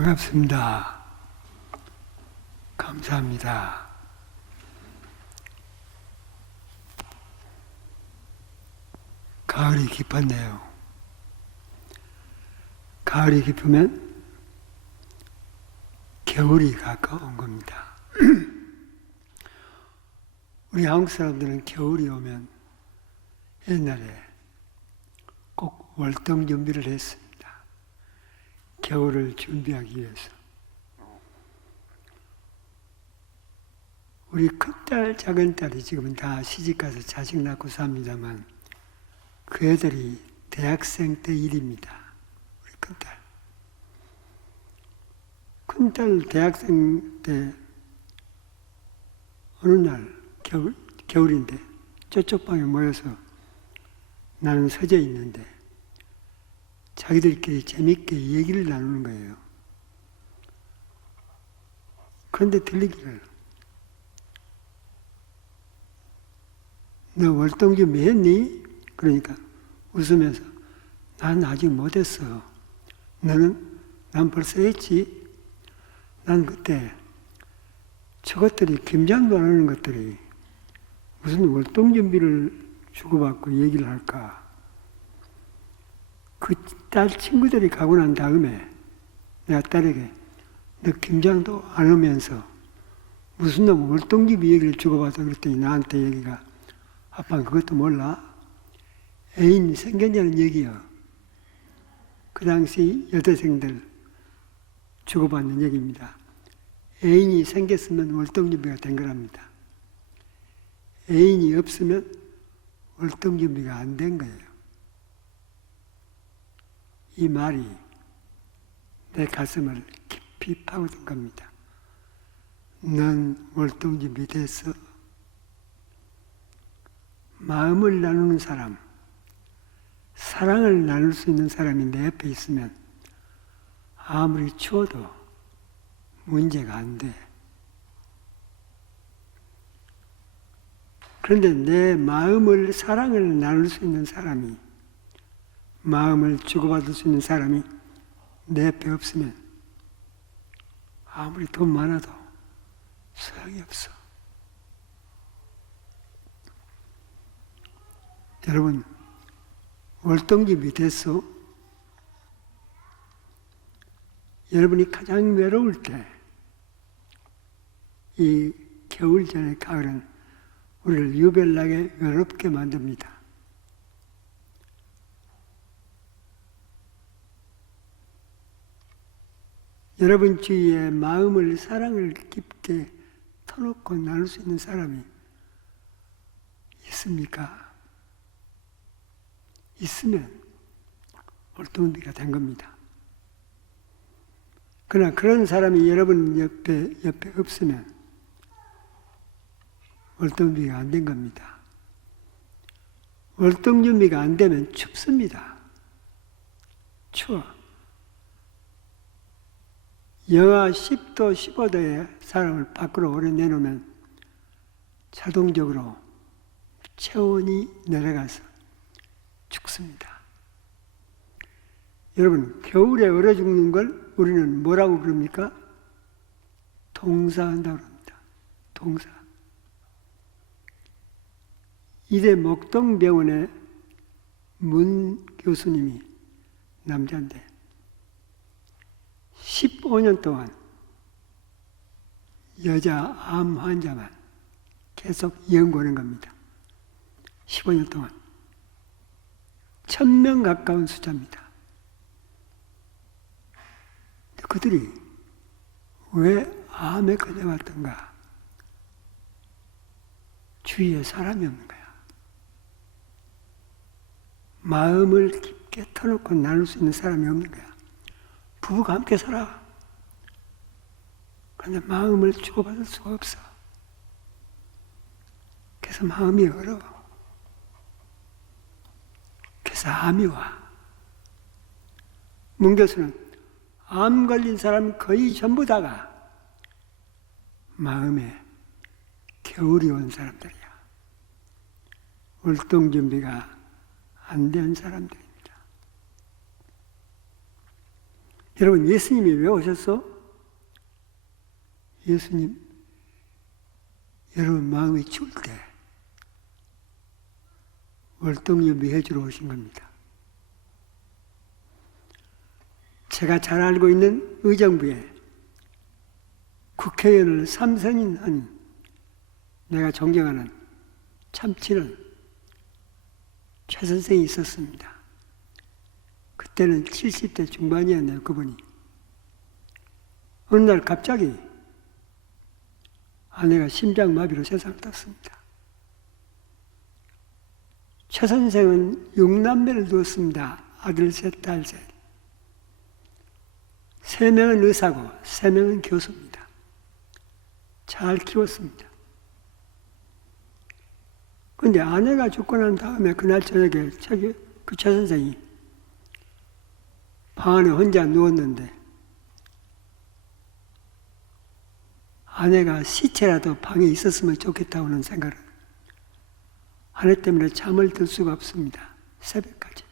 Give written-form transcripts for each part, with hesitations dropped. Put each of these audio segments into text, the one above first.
반갑습니다. 감사합니다. 가을이 깊었네요. 가을이 깊으면 겨울이 가까운 겁니다. 우리 한국 사람들은 겨울이 오면 옛날에 꼭 월동 준비를 했습니다. 겨울을 준비하기 위해서. 우리 큰딸, 작은딸이 지금은 다 시집가서 자식 낳고 삽니다만 그 애들이 대학생 때 일입니다. 우리 큰딸. 큰딸 대학생 때 어느 날 겨울인데 저쪽 방에 모여서 나는 서재 있는데 자기들끼리 재밌게 얘기를 나누는 거예요. 그런데 들리기를 너 월동 준비했니? 그러니까 웃으면서 난 아직 못했어. 너는? 난 벌써 했지. 난 그때 저것들이 김장도 안 하는 것들이 무슨 월동 준비를 주고받고 얘기를 할까. 그 딸 친구들이 가고 난 다음에 내가 딸에게 너 김장도 안 하면서 무슨 놈 월동 준비 얘기를 주고받아 그랬더니 나한테 얘기가 아빠는 그것도 몰라? 애인이 생겼냐는 얘기야. 그 당시 여대생들 주고받는 얘기입니다. 애인이 생겼으면 월동준비가 된 거랍니다. 애인이 없으면 월동준비가 안 된 거예요. 이 말이 내 가슴을 깊이 파고든 겁니다. 넌 월동준비 됐어? 마음을 나누는 사람, 사랑을 나눌 수 있는 사람이 내 옆에 있으면 아무리 추워도 문제가 안 돼. 그런데 내 마음을, 사랑을 나눌 수 있는 사람이, 마음을 주고받을 수 있는 사람이 내 옆에 없으면 아무리 돈 많아도 소용이 없어. 여러분, 월동준비 됐어? 여러분이 가장 외로울 때, 이 겨울 전에 가을은 우리를 유별나게 외롭게 만듭니다. 여러분 주위에 마음을, 사랑을 깊게 터놓고 나눌 수 있는 사람이 있습니까? 있으면 월동준비가 된 겁니다. 그러나 그런 사람이 여러분 옆에 없으면 월동준비가 안 된 겁니다. 월동준비가 안 되면 춥습니다. 추워. 영하 10도, 15도의 사람을 밖으로 오래 내놓으면 자동적으로 체온이 내려가서 죽습니다. 여러분, 겨울에 얼어 죽는 걸 우리는 뭐라고 부릅니까? 동사한다고 합니다. 동사. 이대 목동병원의 문 교수님이 남자인데 15년 동안 여자 암 환자만 계속 연구하는 겁니다. 15년 동안 1000명 가까운 숫자입니다. 그들이 왜 암에 걸려왔던가? 주위에 사람이 없는 거야. 마음을 깊게 터놓고 나눌 수 있는 사람이 없는 거야. 부부가 함께 살아. 그런데 마음을 주고받을 수가 없어. 그래서 마음이 어려워. 그래서 암이 와. 문 교수는 암 걸린 사람 거의 전부 다가 마음에 겨울이 온 사람들이야. 월동 준비가 안 된 사람들입니다. 여러분, 예수님이 왜 오셨어? 예수님, 여러분 마음이 추울 때 월동연비 해주러 오신 겁니다. 제가 잘 알고 있는 의정부에 국회의원을 3선인 한 내가 존경하는 참치는 최 선생이 있었습니다. 그때는 70대 중반이었네요, 그분이. 어느 날 갑자기 아내가 심장마비로 세상을 떴습니다. 최 선생은 6남매를 두었습니다. 아들 셋, 딸 셋. 3명은 의사고 3명은 교수입니다. 잘 키웠습니다. 근데 아내가 죽고 난 다음에 그날 저녁에 그 최 선생이 방 안에 혼자 누웠는데 아내가 시체라도 방에 있었으면 좋겠다고는 생각을 아내 때문에 잠을 들 수가 없습니다. 새벽까지.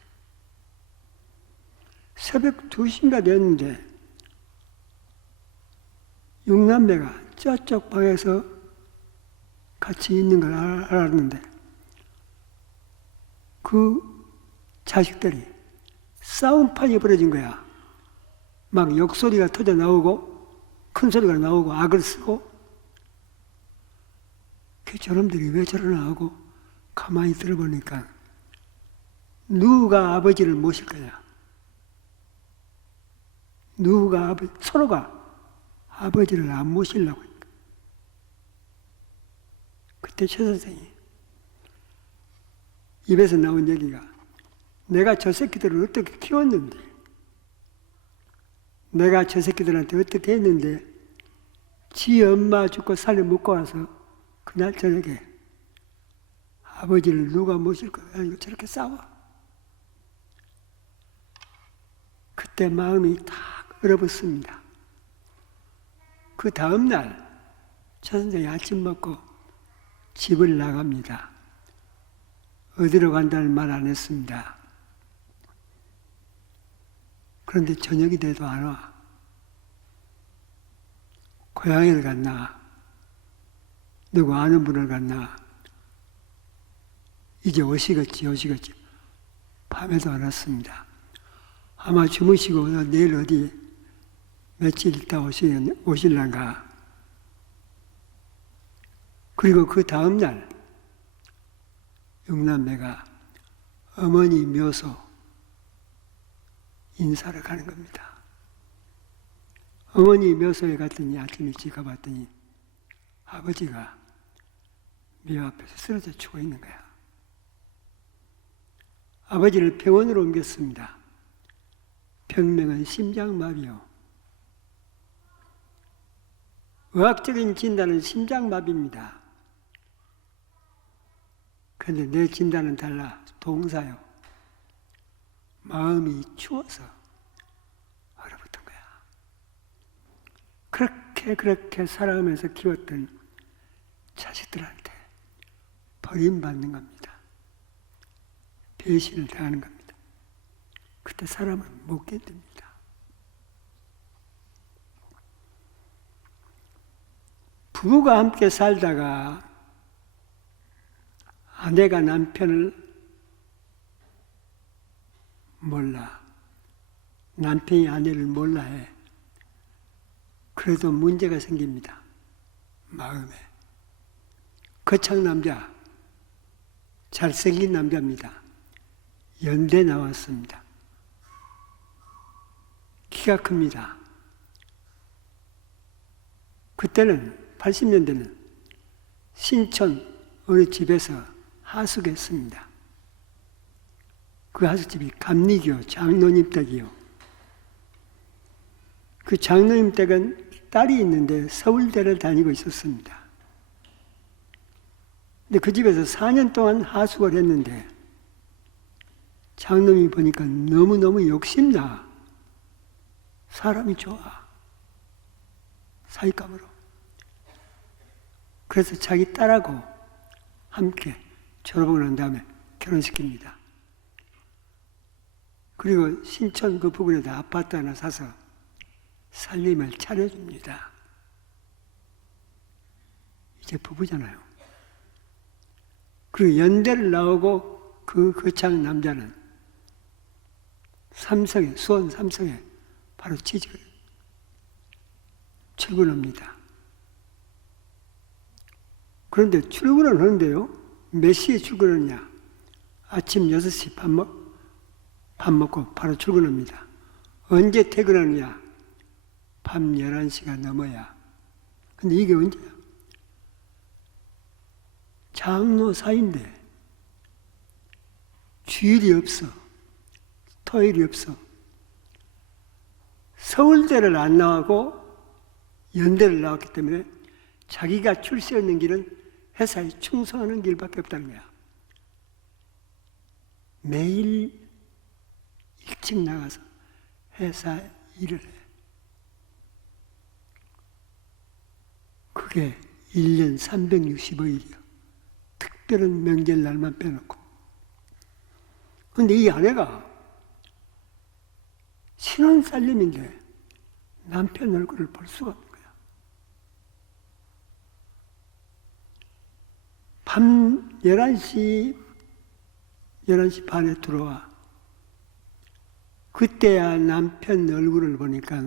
새벽 2시인가 됐는데 6남매가 저쪽 방에서 같이 있는 걸 알았는데 그 자식들이 싸움판이 벌어진 거야. 막 욕소리가 터져 나오고 큰 소리가 나오고 악을 쓰고 그 저놈들이 왜 저러나 하고 가만히 들어보니까 누가 아버지를 모실 거냐. 서로가 아버지를 안 모시려고 하니까. 그때 최 선생이 입에서 나온 얘기가 내가 저 새끼들을 어떻게 키웠는데 내가 저 새끼들한테 어떻게 했는데 지 엄마 죽고 살려 먹고 와서 그날 저녁에 아버지를 누가 모실 거야 이거 저렇게 싸워. 그때 마음이 탁 얼어붙습니다. 그 다음날 최 선생이 아침 먹고 집을 나갑니다. 어디로 간다는 말 안 했습니다. 그런데 저녁이 돼도 안 와. 고향을 갔나? 누구 아는 분을 갔나? 이제 오시겠지. 밤에도 안 왔습니다. 아마 주무시고 내일 어디 며칠 있다 오실란가. 그리고 그 다음날 6남매가 어머니 묘소 인사를 가는 겁니다. 어머니 묘소에 갔더니 아침 일찍 가봤더니 아버지가 묘 앞에서 쓰러져 죽어 있는 거야. 아버지를 병원으로 옮겼습니다. 병명은 심장마비요. 의학적인 진단은 심장마비입니다. 그런데 내 진단은 달라. 동사요. 마음이 추워서 얼어붙은 거야. 그렇게 살아가면서 키웠던 자식들한테 버림받는 겁니다. 배신을 당하는 겁니다. 그때 사람은 못 견딥니다. 부부가 함께 살다가 아내가 남편을 몰라. 남편이 아내를 몰라해. 그래도 문제가 생깁니다. 마음에. 거창 남자, 잘생긴 남자입니다. 연대 나왔습니다. 키가 큽니다. 그때는 80년대는 신촌 어느 집에서 하숙했습니다. 그 하숙집이 감리교 장로님 댁이요. 그 장로님 댁은 딸이 있는데 서울대를 다니고 있었습니다. 근데 그 집에서 4년 동안 하숙을 했는데 장로님이 보니까 너무너무 욕심나. 사람이 좋아. 사윗감으로. 그래서 자기 딸하고 함께 졸업을 한 다음에 결혼시킵니다. 그리고 신촌 그 부근에다 아파트 하나 사서 살림을 차려줍니다. 이제 부부잖아요. 그리고 연대를 나오고 그 거창 남자는 삼성에, 수원 삼성에 바로 취직을 출근합니다. 그런데 출근을 하는데요. 몇 시에 출근하느냐? 아침 6시 밥 먹고 바로 출근합니다. 언제 퇴근하느냐? 밤 11시가 넘어야. 근데 이게 언제야? 장로사인데 주일이 없어. 토요일이 없어. 서울대를 안 나가고 연대를 나왔기 때문에 자기가 출세하는 길은 회사에 충성하는 길밖에 없다는 거야. 매일 일찍 나가서 회사 일을 해. 그게 1년 365일이요. 특별한 명절날만 빼놓고. 그런데 이 아내가 신혼살림인데 남편 얼굴을 볼 수가 없는 거야. 밤 11시 반에 들어와. 그때야 남편 얼굴을 보니까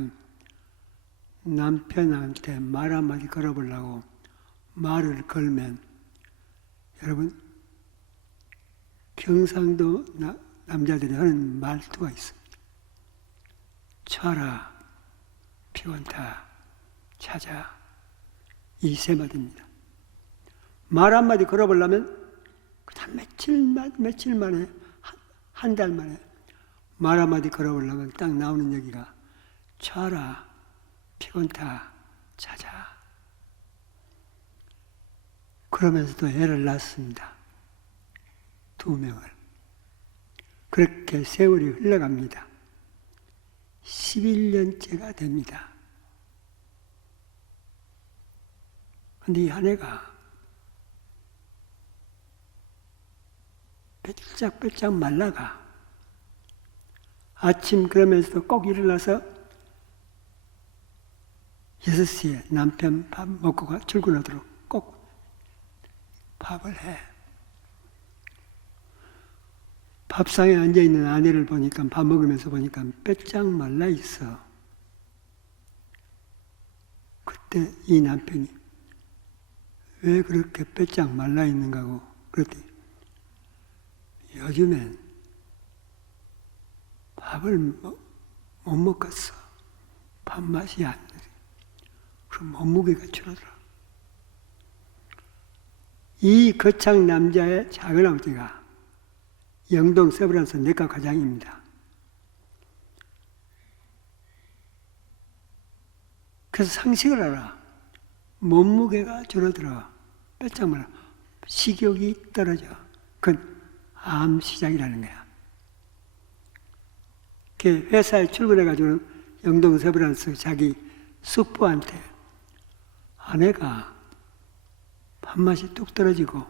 남편한테 말 한마디 걸어보려고 말을 걸면, 여러분, 경상도 남자들이 하는 말투가 있습니다. 쳐라, 피곤타, 찾아. 이 세 마디입니다. 말 한마디 걸어보려면 그다음 며칠 만에, 한 달 만에 말 한마디 걸어보려면 딱 나오는 얘기가 쳐라, 피곤타, 찾아. 그러면서도 애를 낳습니다. 2명을. 그렇게 세월이 흘러갑니다. 11년째가 됩니다. 그런데 이 아내가 빼짝빼짝 말라가. 아침 그러면서도 꼭 일어나서 6시에 남편 밥 먹고 출근하도록 꼭 밥을 해. 밥상에 앉아있는 아내를 보니까, 밥 먹으면서 보니까 빼짝 말라 있어. 그때 이 남편이 왜 그렇게 빼짝 말라 있는가 하고 그랬더니 요즘엔 밥을 못 먹겠어. 밥맛이 안 나. 그럼 몸무게가 줄어들어. 이 거창 남자의 작은 아버지가 영동 세브란스 내과 과장입니다. 그래서 상식을 알아. 몸무게가 줄어들어. 빼짝 말라. 식욕이 떨어져. 그건 암 시작이라는 거야. 회사에 출근해가지고 영동 세브란스 자기 숙부한테 아내가 밥맛이 뚝 떨어지고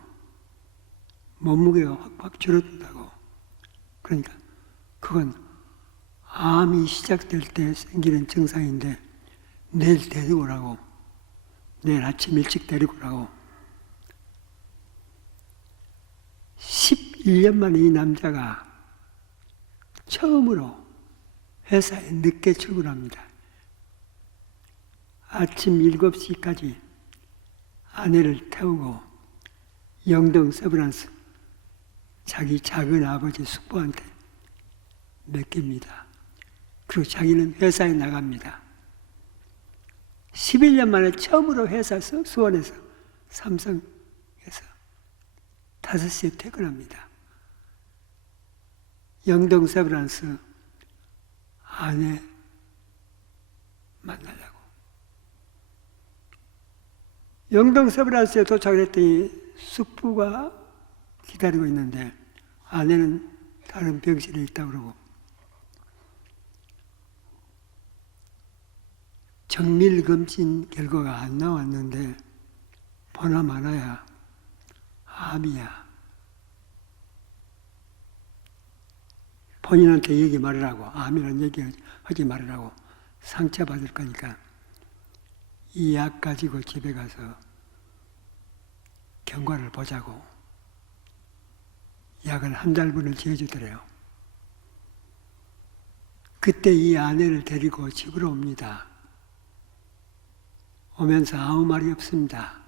몸무게가 확 줄어든다고. 그러니까 그건 암이 시작될 때 생기는 증상인데 내일 데리고 오라고. 내일 아침 일찍 데리고 오라고. 11년 만에 이 남자가 처음으로 회사에 늦게 출근합니다. 아침 7시까지 아내를 태우고 영동 세브란스 자기 작은 아버지 숙부한테 맡깁니다. 그리고 자기는 회사에 나갑니다. 11년 만에 처음으로 회사 수원에서 삼성에서 5시에 퇴근합니다. 영동 세브란스 아내 만나려고. 영동 세브란스에 도착을 했더니 숙부가 기다리고 있는데 아내는 다른 병실에 있다고 그러고, 정밀검진 결과가 안 나왔는데 보나 마나야 암이야. 본인한테 얘기 말으라고. 암이라는 얘기 하지 말으라고 상처받을 거니까 이 약 가지고 집에 가서 경과를 보자고 약을 한 달분을 지어주더래요. 그때 이 아내를 데리고 집으로 옵니다. 오면서 아무 말이 없습니다.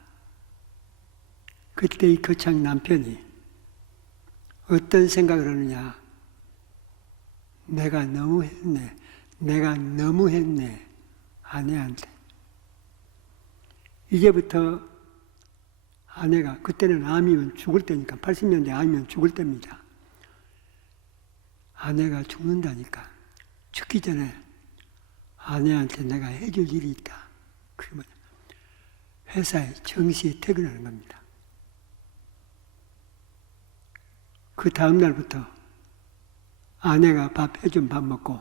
그때 이 거창 남편이 어떤 생각을 하느냐. 내가 너무했네. 아내한테. 이제부터 아내가, 그때는 암이면 죽을 때니까, 80년대 암이면 죽을 때입니다. 아내가 죽는다니까. 죽기 전에 아내한테 내가 해줄 일이 있다. 그러면 회사에 정시에 퇴근하는 겁니다. 그 다음 날부터 아내가 해준 밥 먹고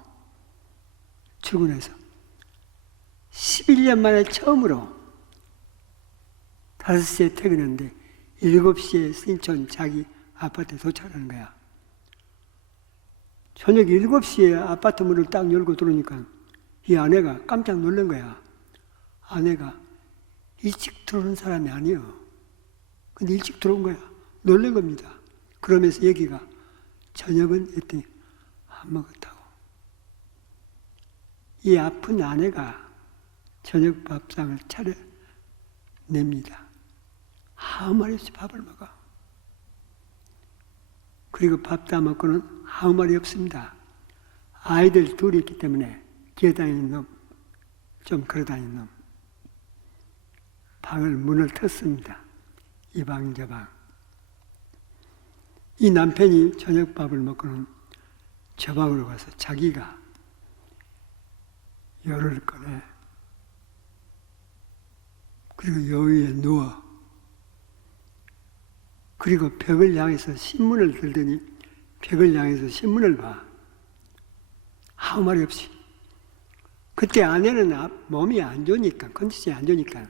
출근해서 11년 만에 처음으로 5시에 퇴근했는데 7시에 신촌 자기 아파트에 도착하는 거야. 저녁 7시에 아파트 문을 딱 열고 들어오니까 이 아내가 깜짝 놀란 거야. 아내가 일찍 들어오는 사람이 아니에요. 근데 일찍 들어온 거야. 놀란 겁니다. 그러면서 얘기가 저녁은 했더니 안 먹었다고. 이 아픈 아내가 저녁 밥상을 차려냅니다. 아무 말 없이 밥을 먹어. 그리고 밥 다 먹고는 아무 말이 없습니다. 아이들 둘이 있기 때문에 기어다니는 놈, 좀 걸어다니는 놈. 방을 문을 텄습니다. 이 방, 저 방. 이 남편이 저녁밥을 먹고는 저 방으로 가서 자기가 열을 꺼내. 그리고 요 위에 누워. 그리고 벽을 향해서 신문을 들더니 벽을 향해서 신문을 봐. 아무 말이 없이. 그때 아내는 몸이 안 좋으니까, 컨디션이 안 좋으니까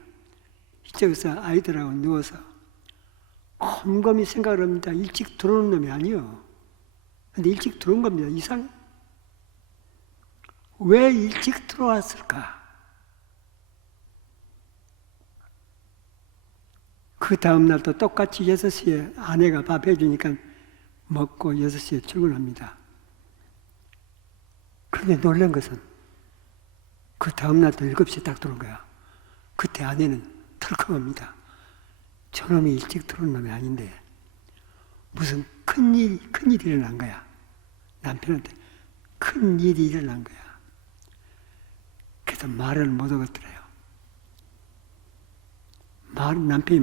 이쪽에서 아이들하고 누워서 곰곰이 생각을 합니다. 일찍 들어오는 놈이 아니요. 근데 일찍 들어온 겁니다. 이상해. 왜 일찍 들어왔을까? 그 다음날 또 똑같이 6시에 아내가 밥 해주니까 먹고 6시에 출근합니다. 그런데 놀란 것은 그 다음날 또 7시에 딱 들어온 거야. 그때 아내는 털컥합니다. 저놈이 일찍 들어온 놈이 아닌데 무슨 큰일이 일어난 거야. 남편한테 큰일이 일어난 거야. 그래서 말을 못 하겠더래요. 남편이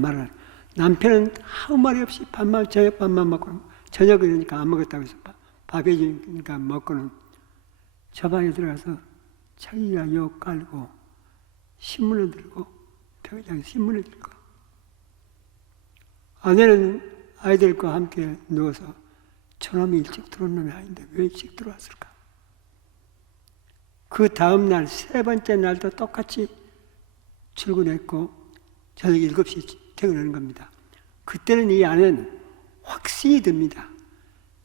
남편은 아무 말이 없이 저녁밥만 먹고, 저녁이니까 안 먹었다고 해서 밥 해주니까 먹고는 저 방에 들어가서 자기가 요 깔고 신문을 들고 벽에 신문을 들고 아내는 아이들과 함께 누워서 저놈이 일찍 들어온 놈이 아닌데 왜 일찍 들어왔을까? 그 다음 날 3번째 날도 똑같이 출근했고 저녁 7시에 퇴근하는 겁니다. 그때는 이 아내는 확신이 듭니다.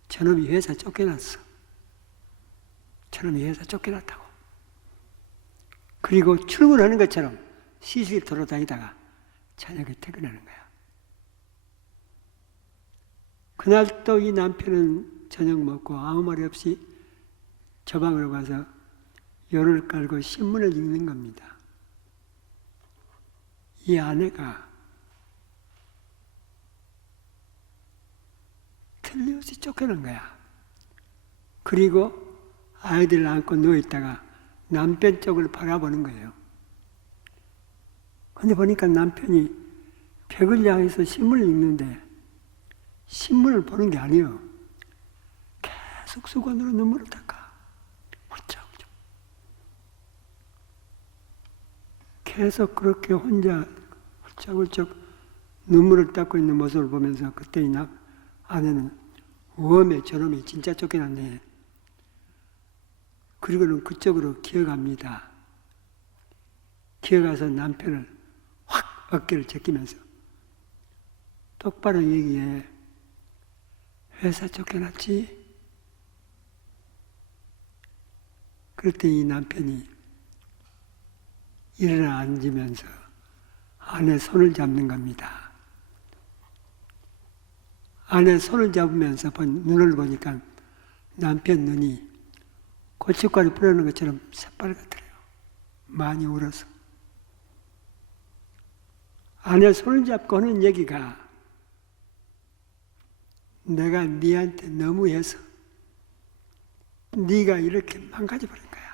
저놈이 회사 쫓겨났어. 저놈이 회사 쫓겨났다고. 그리고 출근하는 것처럼 시실 돌아다니다가 저녁에 퇴근하는 거야. 그날 또 이 남편은 저녁 먹고 아무 말이 없이 저 방으로 가서 열을 깔고 신문을 읽는 겁니다. 이 아내가 틀림없이 쫓겨난 거야. 그리고 아이들 안고 누워있다가 남편 쪽을 바라보는 거예요. 근데 보니까 남편이 벽을 향해서 신문을 읽는데 신문을 보는 게 아니에요. 계속 수건으로 눈물을 닦아. 훌쩍훌쩍. 계속 그렇게 혼자 훌쩍훌쩍 눈물을 닦고 있는 모습을 보면서 그때 이 아내는 웜에 저놈이 진짜 쫓겨났네. 그리고는 그쪽으로 기어갑니다. 기어가서 남편을 확 어깨를 제끼면서 똑바로 얘기해. 회사 쫓겨났지? 그럴 때 이 남편이 일어나 앉으면서 아내 손을 잡는 겁니다. 아내 손을 잡으면서 눈을 보니까 남편 눈이 고춧가루 뿌리는 것처럼 새빨갛더래요. 많이 울어서. 아내 손을 잡고 하는 얘기가 내가 네한테 너무해서 네가 이렇게 망가져버린 거야.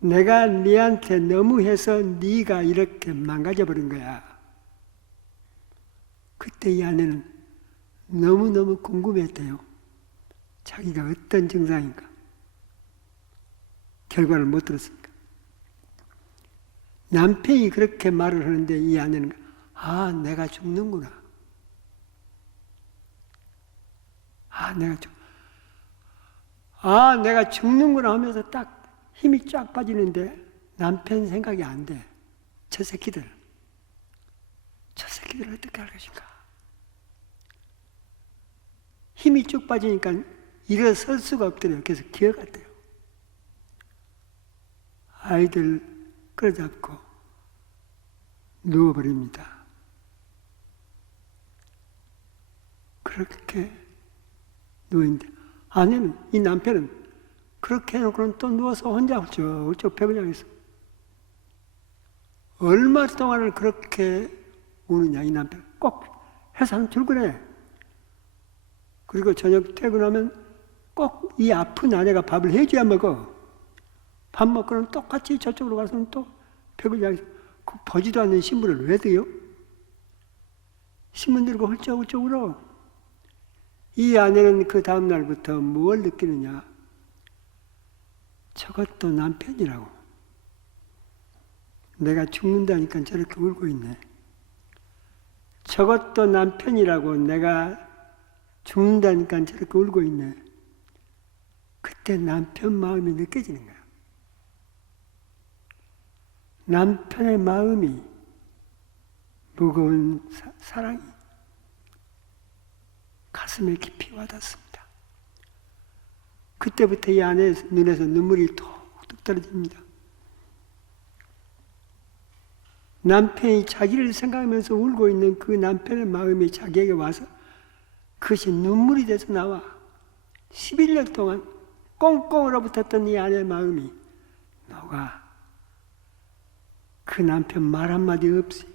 내가 네한테 너무해서 네가 이렇게 망가져버린 거야. 그때 이 아내는 너무너무 궁금했대요. 자기가 어떤 증상인가. 결과를 못 들었으니까. 남편이 그렇게 말을 하는데 이 아내는 내가 죽는구나. 내가 죽는구나 하면서 딱 힘이 쫙 빠지는데 남편 생각이 안 돼. 저 새끼들 어떻게 할 것인가. 힘이 쭉 빠지니까 일어설 수가 없더래요. 그래서 기어갔대요. 아이들 끌어잡고 누워버립니다. 그렇게 누워있는데 아내는, 이 남편은 그렇게 해놓고는 또 누워서 혼자 훌쩍훌쩍 배고냐고 있어. 얼마 동안을 그렇게 우느냐, 이 남편. 꼭 회사는 출근해. 그리고 저녁 퇴근하면 꼭 이 아픈 아내가 밥을 해줘야 먹어. 밥 먹고는 똑같이 저쪽으로 가서는 또 배고냐고 있어. 그 보지도 않는 신문을 왜 들여? 신문 들고 훌쩍훌쩍 울어. 이 아내는 그 다음날부터 뭘 느끼느냐? 저것도 남편이라고. 내가 죽는다니까 저렇게 울고 있네. 저것도 남편이라고. 내가 죽는다니까 저렇게 울고 있네. 그때 남편 마음이 느껴지는 거야. 남편의 마음이, 무거운 사랑이 가슴에 깊이 와닿습니다. 그때부터 이 아내 눈에서 눈물이 톡톡 떨어집니다. 남편이 자기를 생각하면서 울고 있는 그 남편의 마음이 자기에게 와서 그것이 눈물이 돼서 나와. 11년 동안 꽁꽁 얼어붙었던 이 아내의 마음이 녹아. 그 남편 말 한마디 없이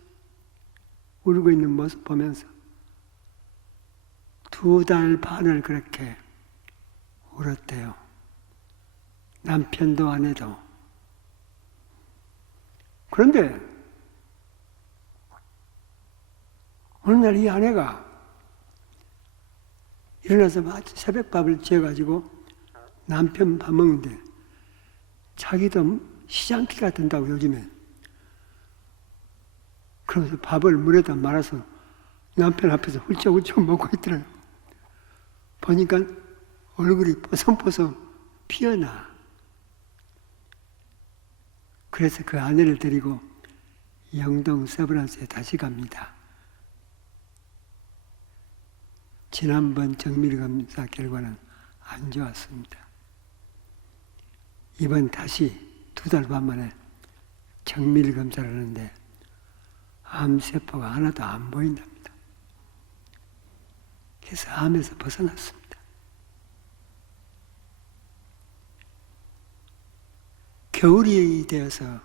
울고 있는 모습 보면서 2달 반을 그렇게 울었대요. 남편도 아내도. 그런데 어느 날 이 아내가 일어나서 새벽밥을 지어가지고 남편 밥 먹는데 자기도 시장기가 된다고 요즘에. 그러면서 밥을 물에다 말아서 남편 앞에서 훌쩍훌쩍 먹고 있더라고요. 보니까 얼굴이 뽀송뽀송 피어나. 그래서 그 아내를 데리고 영동 세브란스에 다시 갑니다. 지난번 정밀검사 결과는 안 좋았습니다. 이번 다시 2달 반 만에 정밀검사를 하는데 암세포가 하나도 안 보인답니다. 그래서 암에서 벗어났습니다. 겨울이 되어서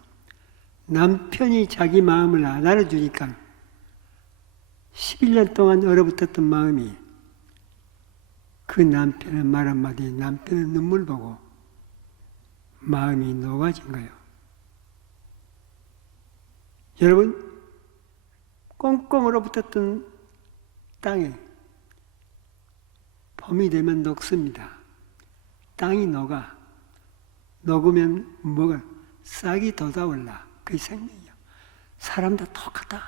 남편이 자기 마음을 안 알아주니까 11년 동안 얼어붙었던 마음이 그 남편의 말 한마디, 남편의 눈물 보고 마음이 녹아진 거예요. 여러분, 꽁꽁 얼어붙었던 땅에 봄이 되면 녹습니다. 땅이 녹아. 녹으면 뭐가? 싹이 돋아올라. 그게 생명이야. 사람도 똑같아.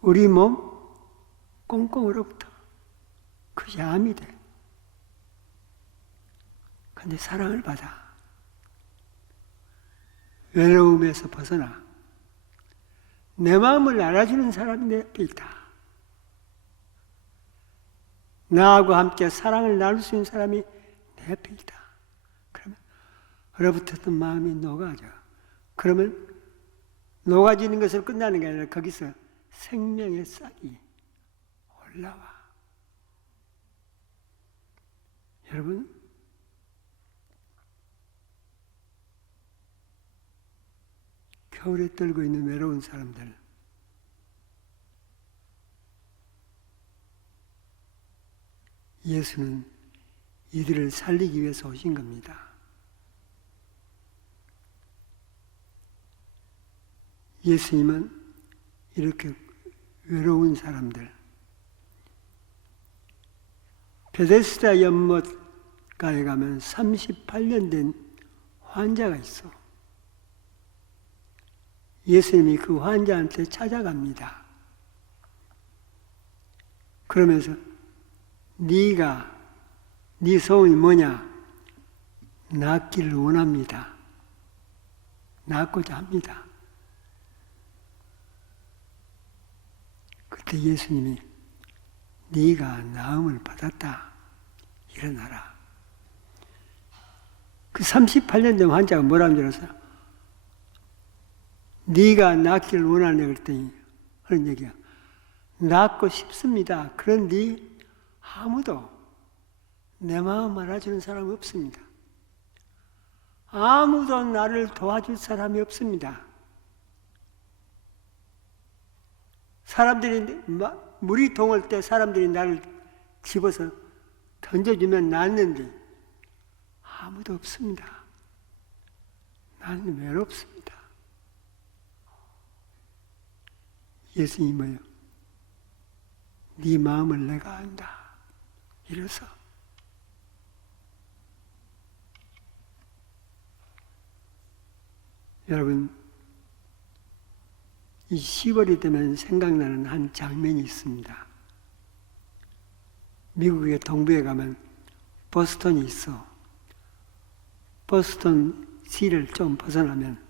우리 몸 꽁꽁 얼어붙어. 그것이 암이 돼. 근데 사랑을 받아. 외로움에서 벗어나. 내 마음을 알아주는 사람이 내 옆에 있다. 나하고 함께 사랑을 나눌 수 있는 사람이 내 옆에 있다. 그러면 얼어붙었던 마음이 녹아져. 그러면 녹아지는 것으로 끝나는 게 아니라 거기서 생명의 싹이 올라와. 여러분, 겨울에 떨고 있는 외로운 사람들, 예수는 이들을 살리기 위해서 오신 겁니다. 예수님은 이렇게 외로운 사람들, 베데스다 연못가에 가면 38년 된 환자가 있어. 예수님이 그 환자한테 찾아갑니다. 그러면서 네 소원이 뭐냐? 낫기를 원합니다. 낫고자 합니다. 그때 예수님이 네가 나음을 받았다. 일어나라. 그 38년 된 환자가 뭐라는 줄 알았어요? 네가 낫기를 원하네 그랬더니 그런 얘기야. 낫고 싶습니다. 그런데 아무도 내 마음 알아주는 사람이 없습니다. 아무도 나를 도와줄 사람이 없습니다. 사람들이 물이 동을 때 사람들이 나를 집어서 던져주면 낫는데 아무도 없습니다. 나는 외롭습니다. 예수님이 뭐예요? 네 마음을 내가 안다. 이래서 여러분, 이 10월이 되면 생각나는 한 장면이 있습니다. 미국의 동부에 가면 보스턴이 있어. 보스턴 시를 좀 벗어나면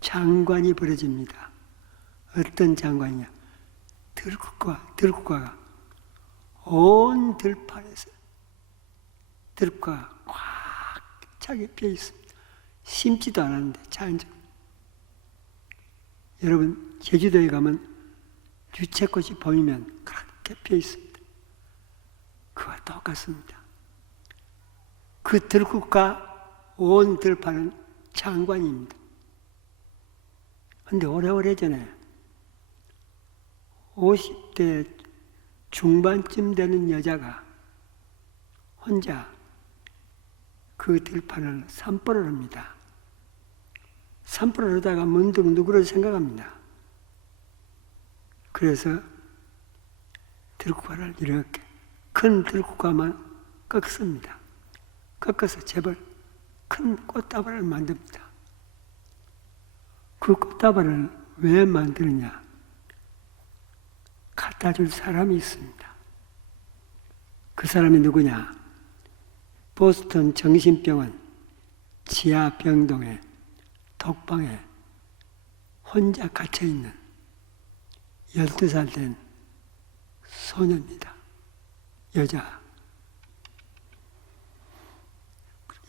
장관이 벌어집니다. 어떤 장관이냐? 들국화가 온 들판에서 들국화가 꽉 차게 피어 있습니다. 심지도 않았는데 자연적으로. 여러분, 제주도에 가면 유채꽃이 보이면 그렇게 피어 있습니다. 그와 똑같습니다. 그 들국화 온 들판은 장관입니다. 그런데 오래오래 전에 50대 중반쯤 되는 여자가 혼자 그 들판을 산보를 합니다. 산보를 하다가 문득 누구를 생각합니다. 그래서 들국화를 이렇게 큰 들국화만 꺾습니다. 꺾어서 제발 큰 꽃다발을 만듭니다. 그 꽃다발을 왜 만드느냐? 갖다 줄 사람이 있습니다. 그 사람이 누구냐? 보스턴 정신병원 지하 병동에 독방에 혼자 갇혀있는 12살 된 소녀입니다. 여자.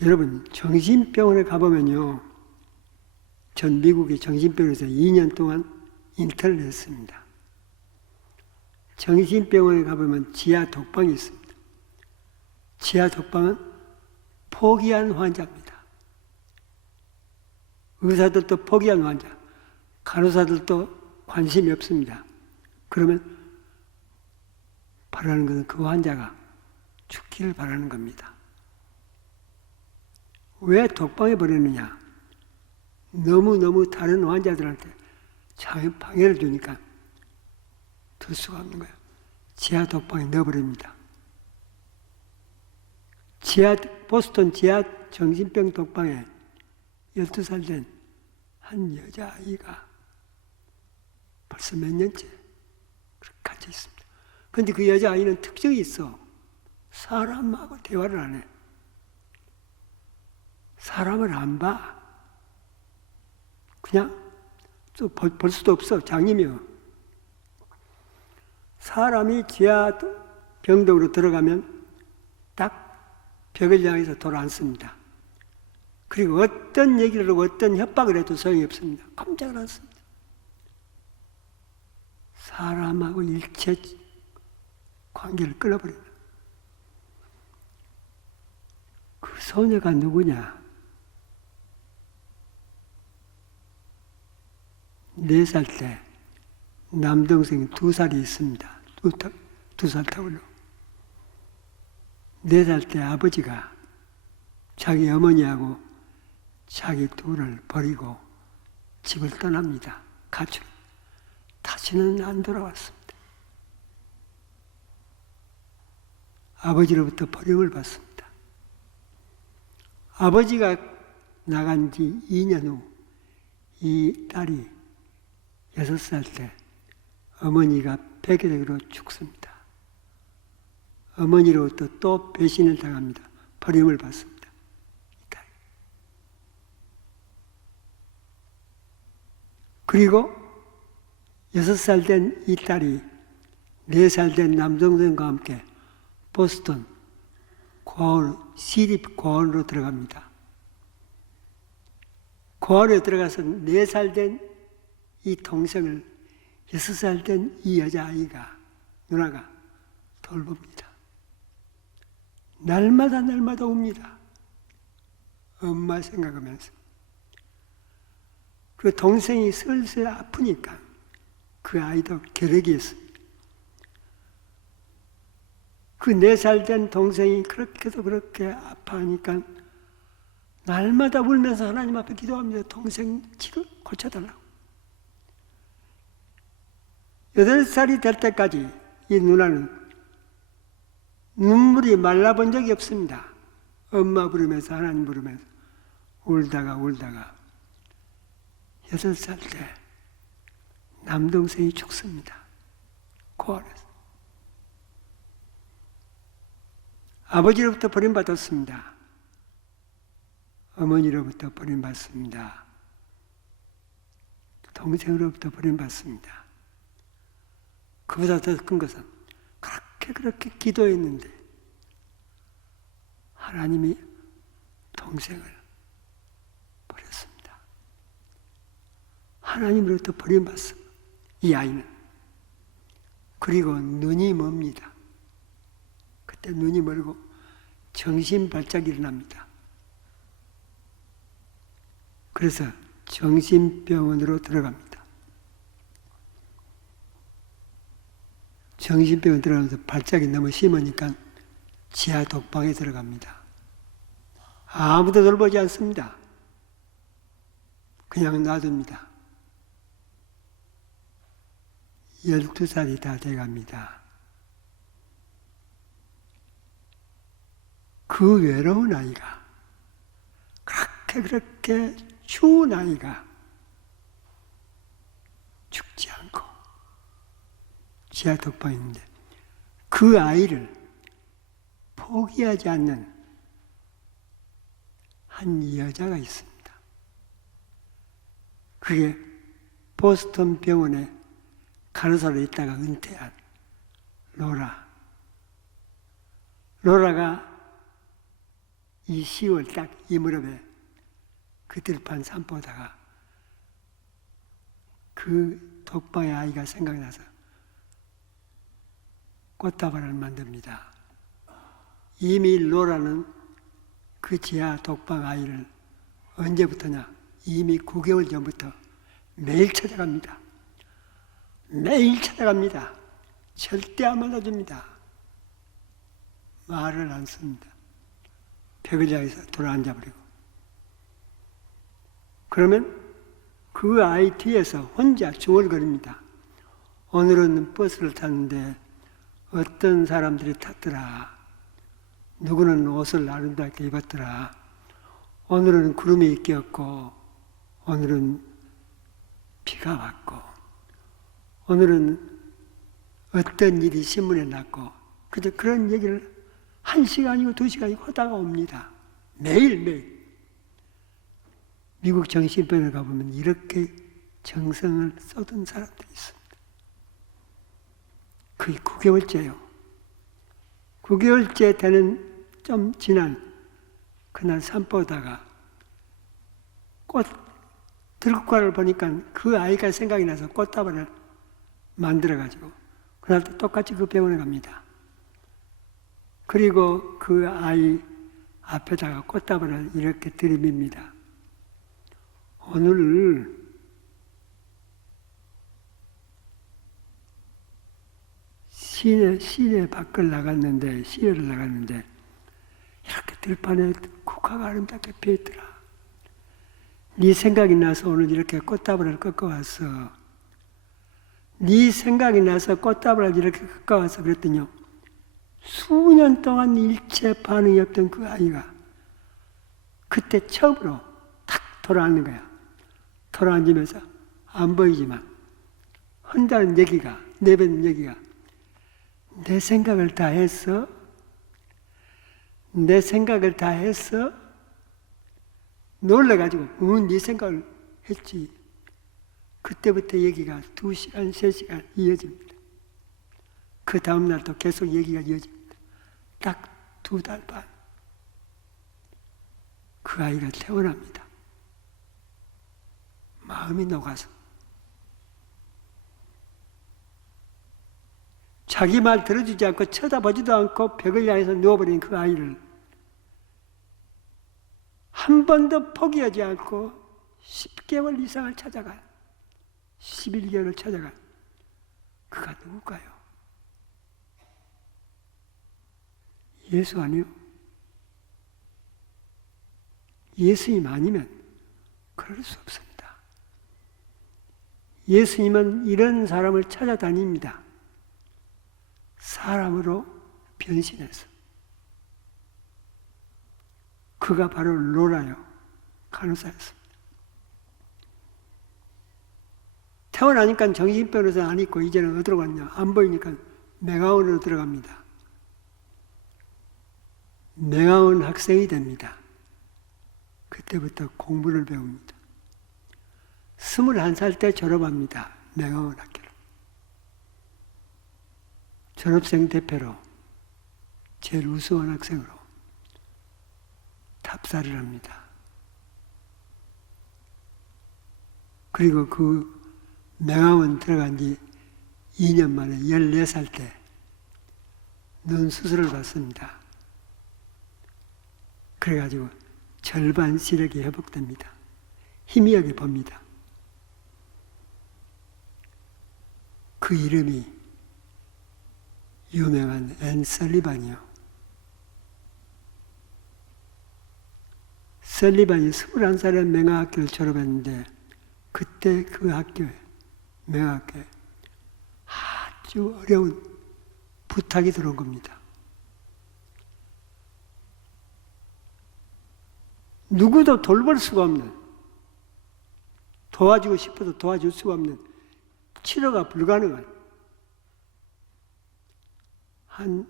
여러분, 정신병원에 가보면요, 전 미국의 정신병원에서 2년 동안 인턴을 했습니다. 정신병원에 가보면 지하 독방이 있습니다. 지하 독방은 포기한 환자입니다. 의사들도 포기한 환자, 간호사들도 관심이 없습니다. 그러면 바라는 것은 그 환자가 죽기를 바라는 겁니다. 왜 독방에 보내느냐? 너무너무 다른 환자들한테 자연 방해를 주니까 들 수가 없는 거예요. 지하 독방에 넣어버립니다. 보스턴 지하 정신병 독방에 12살 된 한 여자아이가 벌써 몇 년째 그렇게 갇혀 있습니다. 그런데 그 여자아이는 특징이 있어. 사람하고 대화를 안 해. 사람을 안 봐. 그냥 또 볼 수도 없어. 장님이요. 사람이 지하 병동으로 들어가면 딱 벽을 향해서 돌아앉습니다. 그리고 어떤 얘기를 하고 어떤 협박을 해도 소용이 없습니다. 꼼짝을 않습니다. 사람하고 일체 관계를 끊어버립니다. 그 소녀가 누구냐? 4살 때 남동생이 2살이 있습니다. 2살 터울로. 4살 때 아버지가 자기 어머니하고 자기 둘을 버리고 집을 떠납니다. 가출. 다시는 안 돌아왔습니다. 아버지로부터 버림을 받습니다. 아버지가 나간 지 2년 후 이 딸이 6살 때 어머니가 폐결핵으로 죽습니다. 어머니로부터 또 배신을 당합니다. 버림을 받습니다. 이 딸. 그리고 6살 된 이 딸이 4살 된 남동생과 함께 보스턴 시립 고아원으로 들어갑니다. 고아원에 들어가서 4살 된 이 동생을 6살 된 이 여자아이가, 누나가 돌봅니다. 날마다 옵니다. 엄마 생각하면서. 그 동생이 슬슬 아프니까 그 아이도 결핵이 있습니다. 그 4살 된 동생이 그렇게 아파하니까 날마다 울면서 하나님 앞에 기도합니다. 동생 치료 고쳐달라고. 8살이 될 때까지 이 누나는 눈물이 말라본 적이 없습니다. 엄마 부르면서 하나님 부르면서 울다가 6살 때 남동생이 죽습니다. 고아원에서. 아버지로부터 버림받았습니다. 어머니로부터 버림받습니다. 동생으로부터 버림받습니다. 그보다 더 큰 것은 그렇게 기도했는데 하나님이 동생을 버렸습니다. 하나님으로부터 버림받습니다. 이 아이는. 그리고 눈이 멉니다. 그때 눈이 멀고 정신 발작 일어납니다. 그래서 정신병원으로 들어갑니다. 정신병원 들어가면서 발작이 너무 심하니까 지하 독방에 들어갑니다. 아무도 돌보지 않습니다. 그냥 놔둡니다. 12살이 다 돼갑니다. 그 외로운 아이가, 그렇게 추운 아이가 죽지 않고 지하 독방에 있는데 그 아이를 포기하지 않는 한 여자가 있습니다. 그게 보스턴 병원에 간호사로 있다가 은퇴한 로라. 로라가 이 10월 딱 이 무렵에 그 들판 산보다가 그 독방의 아이가 생각나서 꽃다발을 만듭니다. 이미 로라는 그 지하 독방 아이를 언제부터냐? 이미 9개월 전부터 매일 찾아갑니다. 매일 찾아갑니다. 절대 안 만나줍니다. 말을 안 씁니다. 벽의자에서 돌아앉아버리고. 그러면 그 아이 뒤에서 혼자 중얼거립니다. 오늘은 버스를 탔는데 어떤 사람들이 탔더라. 누구는 옷을 아름답게 입었더라. 오늘은 구름이 끼었고 오늘은 비가 왔고 오늘은 어떤 일이 신문에 났고 그저 그런 얘기를 1시간이고 2시간이고 하다가 옵니다. 매일매일. 미국 정신병원에 가보면 이렇게 정성을 쏟은 사람들이 있습니다. 거의 9개월째요. 9개월째 되는 좀 지난 그날 산보다가 꽃 들국화를 보니까 그 아이가 생각이 나서 꽃다발을 만들어가지고 그날도 똑같이 그 병원에 갑니다. 그리고 그 아이 앞에다가 꽃다발을 이렇게 들이밉니다. 오늘 시내 밖을 나갔는데, 시내를 나갔는데 이렇게 들판에 국화가 아름답게 피어있더라. 네 생각이 나서 오늘 이렇게 꽃다발을 꺾어왔어. 네 생각이 나서 꽃다발을 이렇게 꺾어와서 그랬더니요, 수년 동안 일체 반응이 없던 그 아이가 그때 처음으로 탁 돌아앉는 거야. 돌아앉으면서 안 보이지만 혼자는 얘기가, 내뱉는 얘기가, 내 생각을 다 했어? 내 생각을 다 했어? 놀래가지고 네 생각을 했지. 그때부터 얘기가 2시간, 3시간 이어집니다. 그 다음날 또 계속 얘기가 이어집니다. 딱 2달 반. 그 아이가 태어납니다. 마음이 녹아서. 자기 말 들어주지 않고 쳐다보지도 않고 벽을 향해서 누워버린 그 아이를 한 번도 포기하지 않고 10개월 이상을 찾아간, 11개월을 찾아간 그가 누굴까요? 예수 아니요? 예수님 아니면 그럴 수 없습니다. 예수님은 이런 사람을 찾아다닙니다. 사람으로 변신해서. 그가 바로 로라요, 간호사였습니다. 태어나니까 정신병원에서 안 있고 이제는 어디로 갔냐? 안 보이니까 맹아원으로 들어갑니다. 맹아원 학생이 됩니다. 그때부터 공부를 배웁니다. 21살 때 졸업합니다. 맹아원 학교를. 졸업생 대표로 제일 우수한 학생으로 답사를 합니다. 그리고 그 맹아원 들어간 지 2년 만에 14살 때 눈 수술을 받습니다. 그래가지고 절반 시력이 회복됩니다. 희미하게 봅니다. 그 이름이 유명한 앤 설리반이요. 설리반이 21살에 맹아학교를 졸업했는데 그때 그 학교에, 맹아학교에 아주 어려운 부탁이 들어온 겁니다. 누구도 돌볼 수가 없는, 도와주고 싶어도 도와줄 수가 없는, 치료가 불가능한 한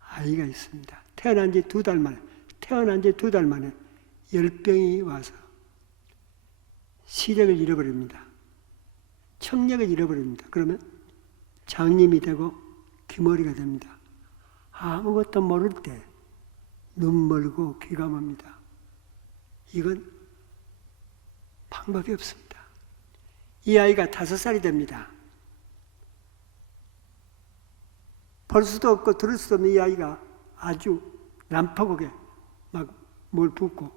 아이가 있습니다. 태어난 지 2달 만에 열병이 와서 시력을 잃어버립니다. 청력을 잃어버립니다. 그러면 장님이 되고 귀머리가 됩니다. 아무것도 모를 때 눈 멀고 귀가 멉니다. 이건 방법이 없습니다. 이 아이가 5살이 됩니다. 볼 수도 없고 들을 수도 없는 이 아이가 아주 난폭하게 막 뭘 붓고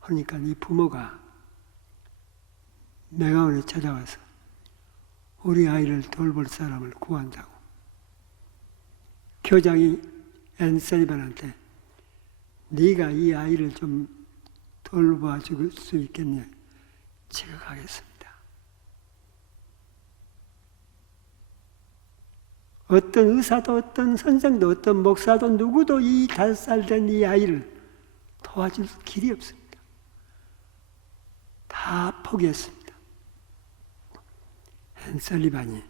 그러니까 이 부모가 맹아원에 찾아와서 우리 아이를 돌볼 사람을 구한다고. 교장이 앤 설리반한테 네가 이 아이를 좀 돌봐 줄 수 있겠냐? 제가 가겠습니다. 어떤 의사도 어떤 선생도 어떤 목사도 누구도 이 5살 된 이 아이를 도와줄 길이 없습니다. 다 포기했습니다. 앤 설리반이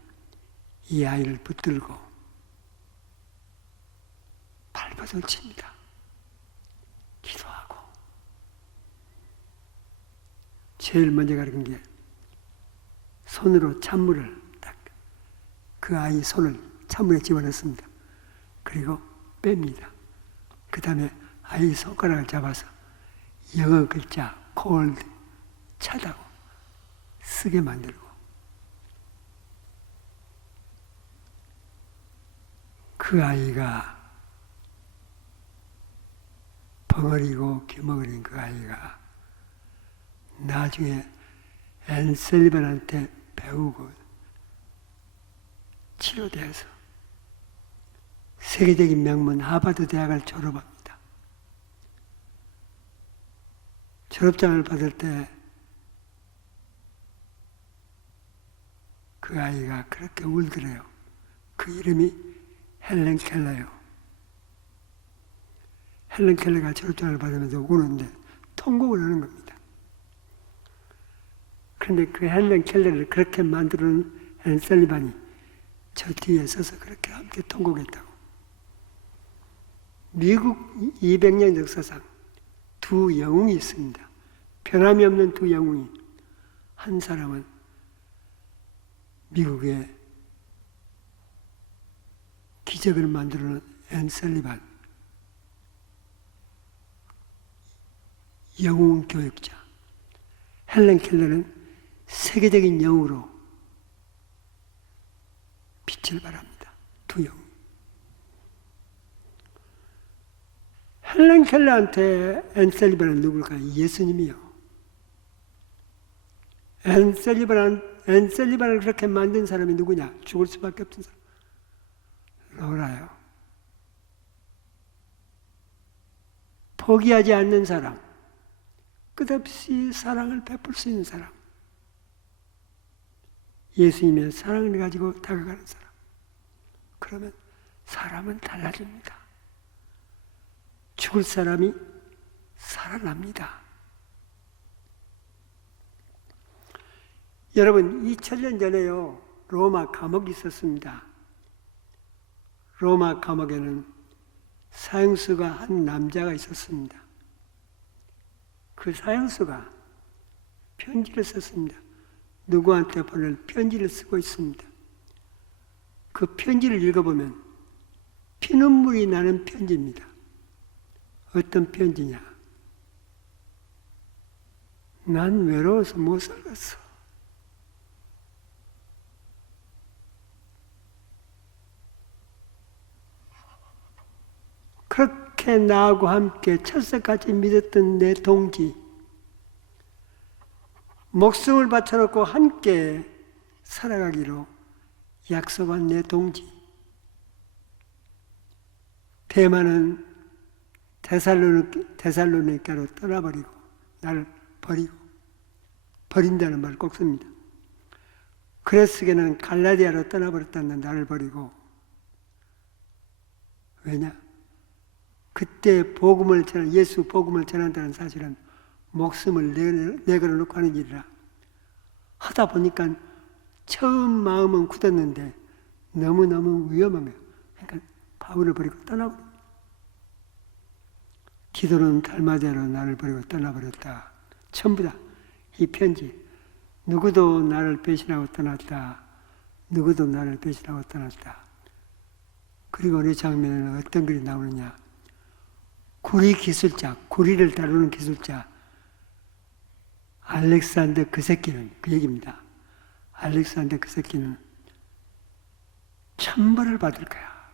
이 아이를 붙들고 발버둥 칩니다. 기도하고 제일 먼저 가르친 게 손으로 찬물을 딱 그 아이 손을 찬물에 집어넣습니다. 그리고 뺍니다. 그 다음에 아이 손가락을 잡아서 영어 글자 코 cold, 차다고 쓰게 만들고, 그 아이가 벙어리고 귀머거린 그 아이가 나중에 앤 셀리번한테 배우고 치료돼서 세계적인 명문 하버드 대학을 졸업합니다. 졸업장을 받을 때 그 아이가 그렇게 울더래요. 그 이름이 헬렌 켈러예요. 헬렌 켈러가 졸업장을 받으면서 우는데 통곡을 하는 겁니다. 그런데 그 헬렌 켈러를 그렇게 만드는 앤 셀리번이 저 뒤에 서서 그렇게 함께 통곡했다고. 미국 200년 역사상 두 영웅이 있습니다. 변함이 없는 두 영웅이. 한 사람은 미국의 기적을 만들어낸 앤 셀리번, 영웅 교육자. 헬렌 켈러는 세계적인 영웅으로 빛을 발합니다. 두 영웅. 헬렌 켈러한테 앤 셀리번은 누굴까요? 예수님이요. 앤 셀리번을 그렇게 만든 사람이 누구냐? 죽을 수밖에 없던 사람. 로라요. 포기하지 않는 사람. 끝없이 사랑을 베풀 수 있는 사람. 예수님의 사랑을 가지고 다가가는 사람. 그러면 사람은 달라집니다. 죽을 사람이 살아납니다. 여러분, 2000년 전에요, 로마 감옥이 있었습니다. 로마 감옥에는 사형수가 한 남자가 있었습니다. 그 사형수가 편지를 썼습니다. 누구한테 보낼 편지를 쓰고 있습니다. 그 편지를 읽어보면 피눈물이 나는 편지입니다. 어떤 편지냐? 난 외로워서 못 살겠어. 그렇게 나하고 함께 철석같이 믿었던 내 동지, 목숨을 바쳐놓고 함께 살아가기로 약속한 내 동지, 대만은 데살로니가로 떠나버리고 나를 버리고, 버린다는 말을 꼭 씁니다. 그레스게는 갈라디아로 떠나버렸다는 나를 버리고. 왜냐? 그때 예수 복음을 전한다는 사실은 목숨을 내걸어놓고 하는 일이라. 하다 보니까 처음 마음은 굳었는데 너무너무 위험한 거예요. 그러니까 바울을 버리고 떠나버립니다. 기도는 달마대로 나를 버리고 떠나버렸다. 전부 다 이 편지. 누구도 나를 배신하고 떠났다. 누구도 나를 배신하고 떠났다. 그리고 어느 장면에는 어떤 글이 나오느냐. 구리 기술자, 구리를 다루는 기술자 알렉산더 그 새끼는, 그 얘기입니다. 알렉산더 그 새끼는 천벌을 받을 거야.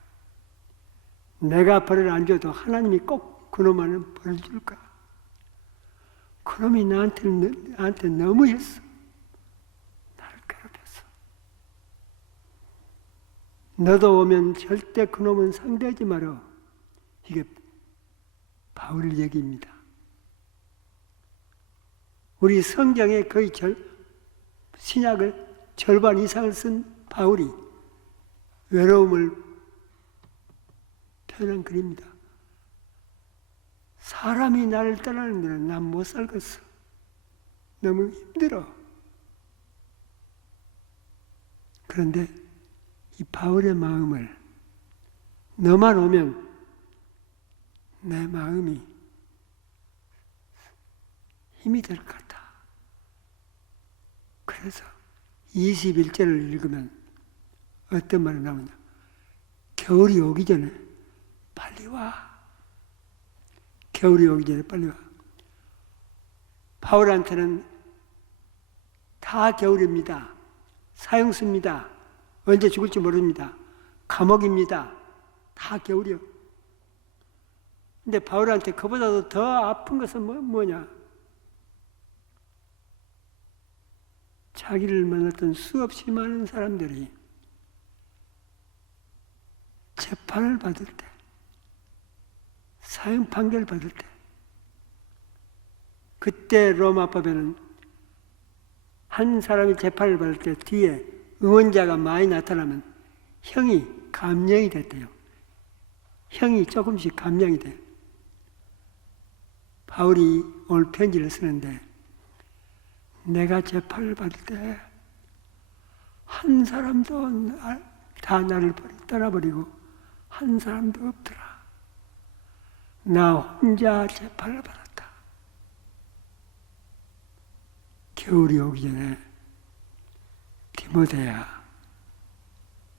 내가 벌을 안 줘도 하나님이 꼭 그놈만은 벌을 줄 거야. 그놈이 나한테 너무했어. 나를 괴롭혔어. 너도 오면 절대 그놈은 상대하지 마라. 이게 바울 얘기입니다. 우리 성경의 거의 신약을 절반 이상을 쓴 바울이 외로움을 표현한 글입니다. 사람이 나를 떠나는 데는 난 못 살겠어. 너무 힘들어. 그런데 이 바울의 마음을 너만 오면 내 마음이 힘이 될 것 같아. 그래서 21절을 읽으면 어떤 말이 나오냐. 겨울이 오기 전에 빨리 와. 겨울이 오기 전에 빨리 와. 바울한테는 다 겨울입니다. 사형수입니다. 언제 죽을지 모릅니다. 감옥입니다. 다 겨울이요. 근데 바울한테 그보다도 더 아픈 것은 뭐냐? 자기를 만났던 수없이 많은 사람들이 재판을 받을 때, 사형 판결 받을 때, 그때 로마법에는 한 사람이 재판을 받을 때 뒤에 응원자가 많이 나타나면 형이 감량이 됐대요. 형이 조금씩 감량이 돼요. 바울이 오늘 편지를 쓰는데, 내가 재판을 받을 때 한 사람도 다 나를 떠나버리고 한 사람도 없더라. 나 혼자 재판을 받았다. 겨울이 오기 전에 디모데야,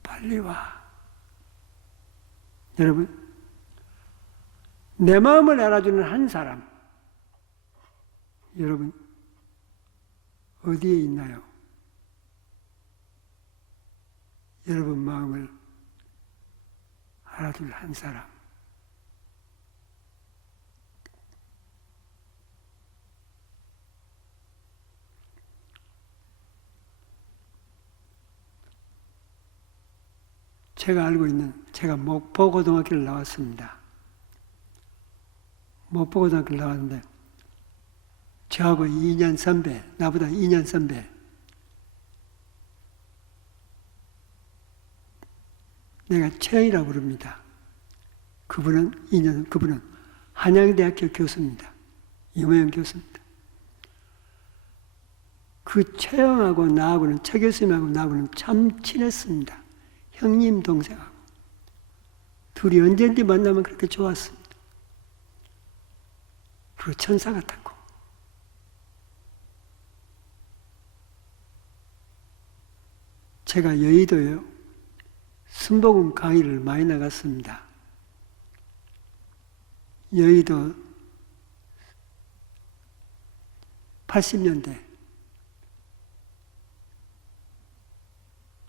빨리 와. 여러분, 내 마음을 알아주는 한 사람, 여러분 어디에 있나요? 여러분 마음을 알아줄 한 사람. 제가 알고 있는, 제가 목포고등학교를 나왔습니다. 목포고등학교를 나왔는데 저하고 2년 선배, 나보다 2년 선배, 내가 최이라고 부릅니다. 그분은 한양대학교 교수입니다. 이모영 교수입니다. 그 최영하고 나하고는, 최 교수님하고 나하고는 참 친했습니다. 형님, 동생하고. 둘이 언제든지 만나면 그렇게 좋았습니다. 그리고 천사 같았고. 제가 여의도에요, 순복음 강의를 많이 나갔습니다. 여의도 80년대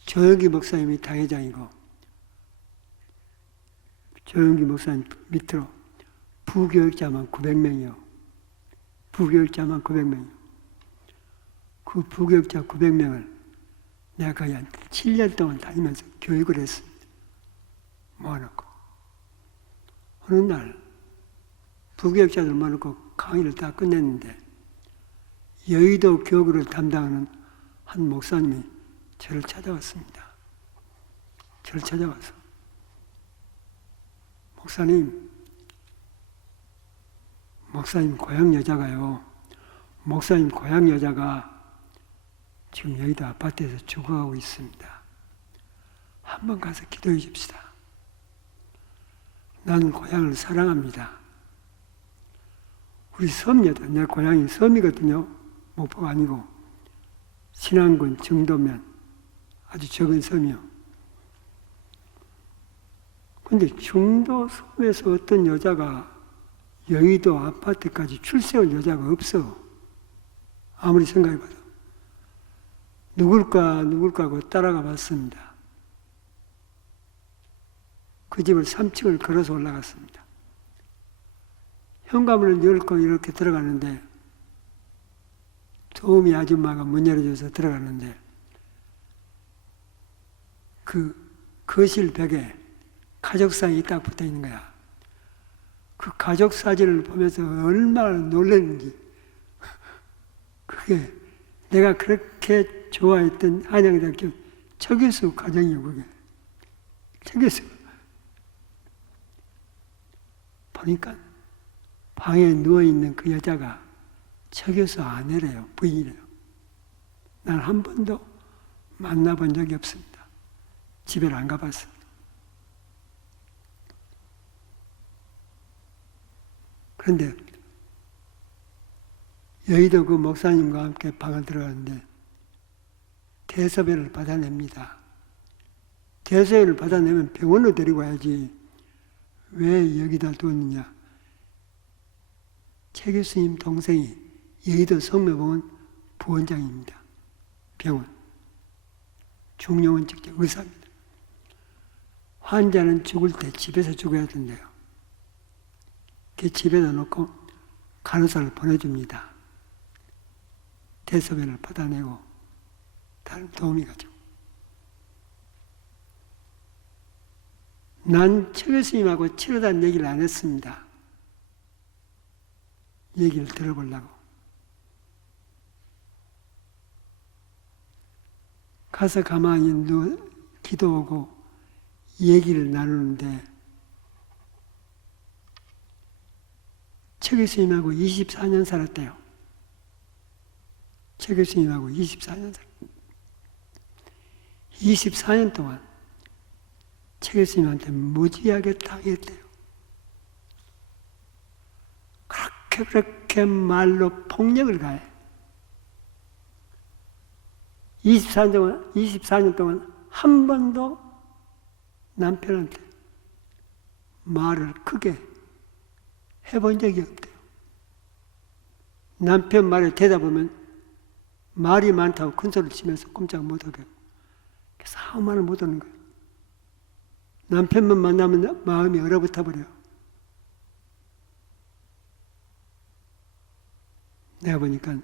조영기 목사님이 당회장이고, 조영기 목사님 밑으로 부교육자만 900명이요. 부교육자만 900명이요. 그 부교육자 900명을 내가 거의 한 7년 동안 다니면서 교육을 했습니다. 모아놓고. 어느 날 부교육자들 모아놓고 강의를 다 끝냈는데 여의도 교구를 담당하는 한 목사님이 저를 찾아왔습니다. 저를 찾아와서, 목사님 고향 여자가 지금 여의도 아파트에서 죽어가고 있습니다. 한번 가서 기도해 줍시다. 나는 고향을 사랑합니다. 우리 섬여도, 내 고향이 섬이거든요. 목포가 아니고 신안군 정도면 아주 적은 섬이요. 근데 중도 섬에서 어떤 여자가 여의도 아파트까지 출세할 여자가 없어. 아무리 생각해봐도. 누굴까 하고 따라가 봤습니다. 그 집을 3층을 걸어서 올라갔습니다. 현관문을 열고 이렇게 들어가는데 도우미 아줌마가 문 열어줘서 들어갔는데 그 거실 벽에 가족사진이 딱 붙어 있는 거야. 그 가족 사진을 보면서 얼마나 놀랐는지. 그게 내가 그렇게 좋아했던 한양대학교 최 교수 가정이에요, 그게. 최 교수. 보니까 방에 누워있는 그 여자가 최 교수 아내래요, 부인이래요. 난 한 번도 만나본 적이 없습니다. 집에를 안 가봤습니다. 그런데 여의도 그 목사님과 함께 방을 들어갔는데 대소변을 받아냅니다. 대소변을 받아내면 병원으로 데리고 와야지 왜 여기다 두었느냐. 최 교수님 동생이 여의도 성묘병원 부원장입니다. 병원. 중용은 직접 의사입니다. 환자는 죽을 때 집에서 죽어야 된대요. 그 집에다 놓고 간호사를 보내줍니다. 대소변을 받아내고 다른 도움이 가죠. 난 최 교수님하고 치료단 얘기를 안 했습니다. 얘기를 들어보려고. 가서 가만히 기도하고 얘기를 나누는데 최 교수님하고 24년 살았대요. 최 교수님하고 24년 살았대요. 24년 동안 최 교수님한테 무지하게 당했대요. 그렇게 말로 폭력을 가해. 24년 동안 한 번도 남편한테 말을 크게 해본 적이 없대요. 남편 말에 대답하면 말이 많다고 큰 소리를 치면서 꼼짝 못하게 하고 그래서 아무 말을 못하는 거예요. 남편만 만나면 마음이 얼어붙어 버려요. 내가 보니까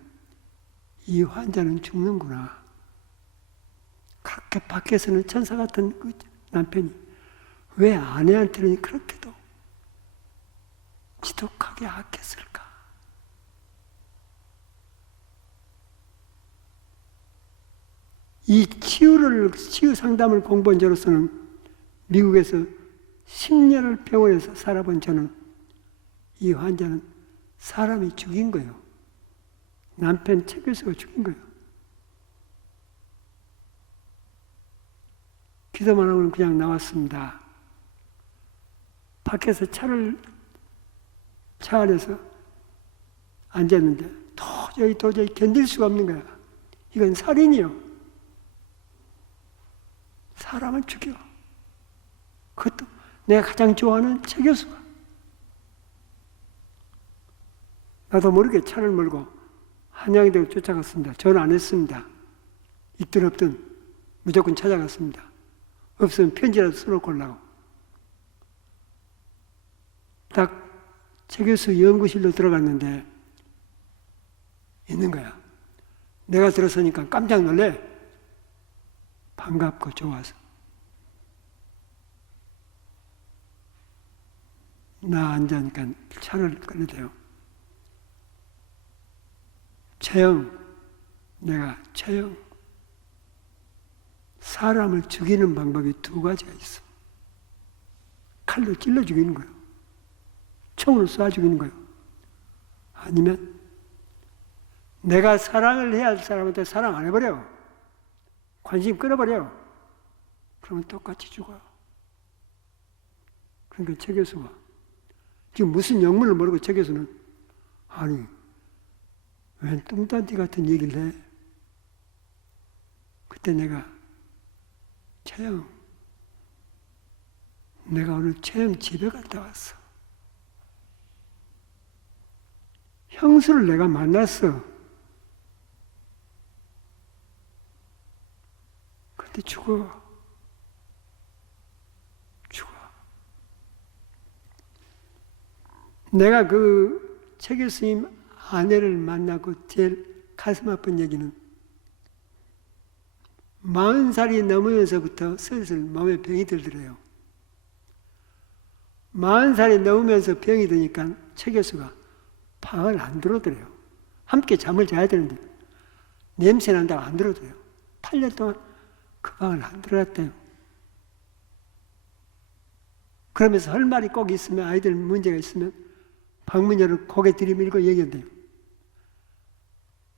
이 환자는 죽는구나. 그렇게 밖에서는 천사 같은 그 남편이 왜 아내한테는 그렇게도 지독하게 악했을까? 이 치유 상담을 공부한 저로서는 미국에서 10년을 병원에서 살아본 저는 이 환자는 사람이 죽인 거예요. 남편 최 교수가 죽인 거예요. 기도만 하고는 그냥 나왔습니다. 밖에서 차 안에서 앉았는데 도저히 견딜 수가 없는 거야. 이건 살인이요. 사람을 죽여. 그것도 내가 가장 좋아하는 최 교수가. 나도 모르게 차를 몰고 한양대로 쫓아갔습니다. 전화 안 했습니다. 있든 없든 무조건 찾아갔습니다. 없으면 편지라도 써놓고 오려고. 딱 최 교수 연구실로 들어갔는데 있는 거야. 내가 들어서니까 깜짝 놀래. 반갑고 좋아서. 나 앉으니까 차를 끌어대요. 최영, 사람을 죽이는 방법이 두 가지가 있어. 칼로 찔러 죽이는 거예요. 총으로 쏴 죽이는 거예요. 아니면 내가 사랑을 해야 할 사람한테 사랑 안 해버려. 관심 끊어버려. 그러면 똑같이 죽어요. 그러니까 최 교수가 지금 무슨 영문을 모르고 최 교수는 아니 웬 뚱딴지 같은 얘기를 해. 그때 내가 최영, 내가 오늘 최영 집에 갔다 왔어. 형수를 내가 만났어. 근데 죽어. 내가 그 최 교수님 아내를 만나고 제일 가슴 아픈 얘기는 40살이 넘으면서부터 슬슬 몸에 병이 들더래요. 40살이 넘으면서 병이 드니까 최 교수가 방을 안 들어오더래요. 함께 잠을 자야 되는데 냄새 난다고 안 들어오더래요. 8년 동안 그 방을 안 들어갔대요. 그러면서 할 말이 꼭 있으면 아이들 문제가 있으면 방문 열고 고개 들이밀고 얘기한대요.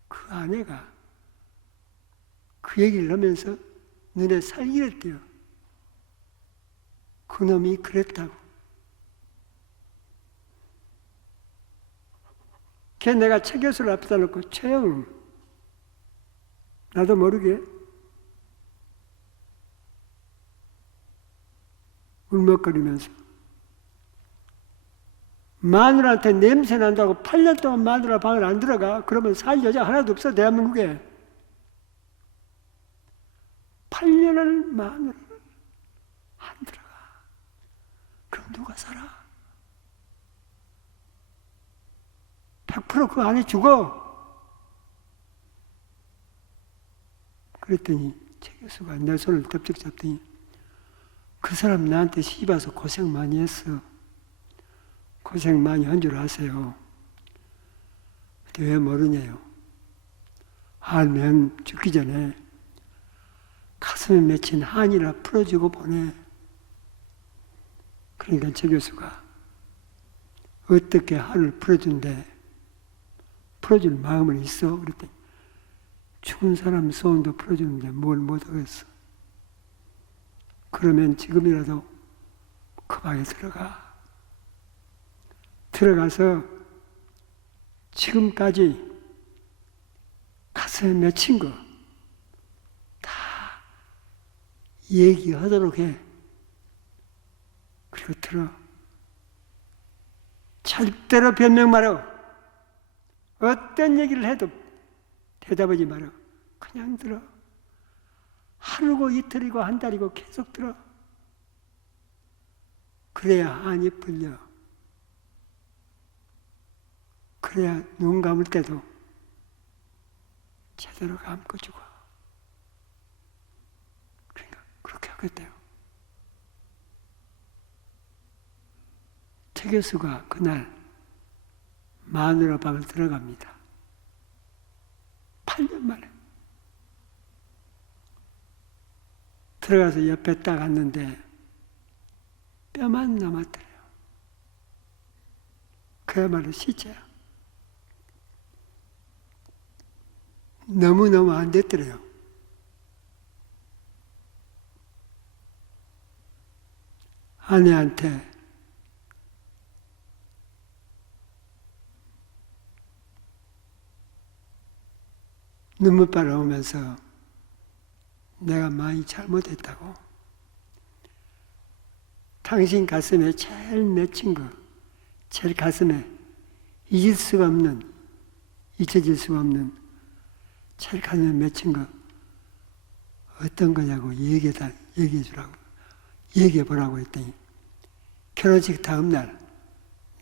그 아내가 그 얘기를 하면서 눈에 살기를 띄요. 그놈이 그랬다고. 걔 내가 최 교수를 앞에다 놓고 최영, 나도 모르게 울먹거리면서 마누라한테 냄새 난다고 8년 동안 마누라 방을 안 들어가? 그러면 살 여자 하나도 없어, 대한민국에. 8년을 마누라를 안 들어가. 그럼 누가 살아? 100% 그 안에 죽어. 그랬더니 최 교수가 내 손을 덥적 잡더니 그 사람 나한테 시집 와서 고생 많이 했어. 고생 많이 한 줄 아세요. 근데 왜 모르냐요. 알면 죽기 전에 가슴에 맺힌 한이라 풀어주고 보내. 그러니까 최 교수가 어떻게 한을 풀어준대. 풀어줄 마음은 있어. 그랬더니 죽은 사람 소원도 풀어주는데 뭘 못하겠어. 그러면 지금이라도 그 방에 들어가. 들어가서 지금까지 가슴에 맺힌 거 다 얘기하도록 해. 그리고 들어. 절대로 변명 말어. 어떤 얘기를 해도 대답하지 말어. 그냥 들어. 하루고 이틀이고 한 달이고 계속 들어. 그래야 한이 풀려. 그래야 눈 감을 때도 제대로 감고 죽어. 그러니까 그렇게 하겠대요. 최 교수가 그날 마누라 방을 들어갑니다. 8년 만에. 들어가서 옆에 딱 앉는데 뼈만 남았더래요. 그야말로 시체야. 너무너무 안 됐더래요. 아내한테 눈물바람 오면서 내가 많이 잘못했다고. 당신 가슴에 제일 맺힌 거, 제일 가슴에 잊을 수가 없는, 잊혀질 수가 없는 제일 가슴에 맺힌 거 어떤 거냐고 얘기해 주라고, 얘기해 보라고 했더니 결혼식 다음 날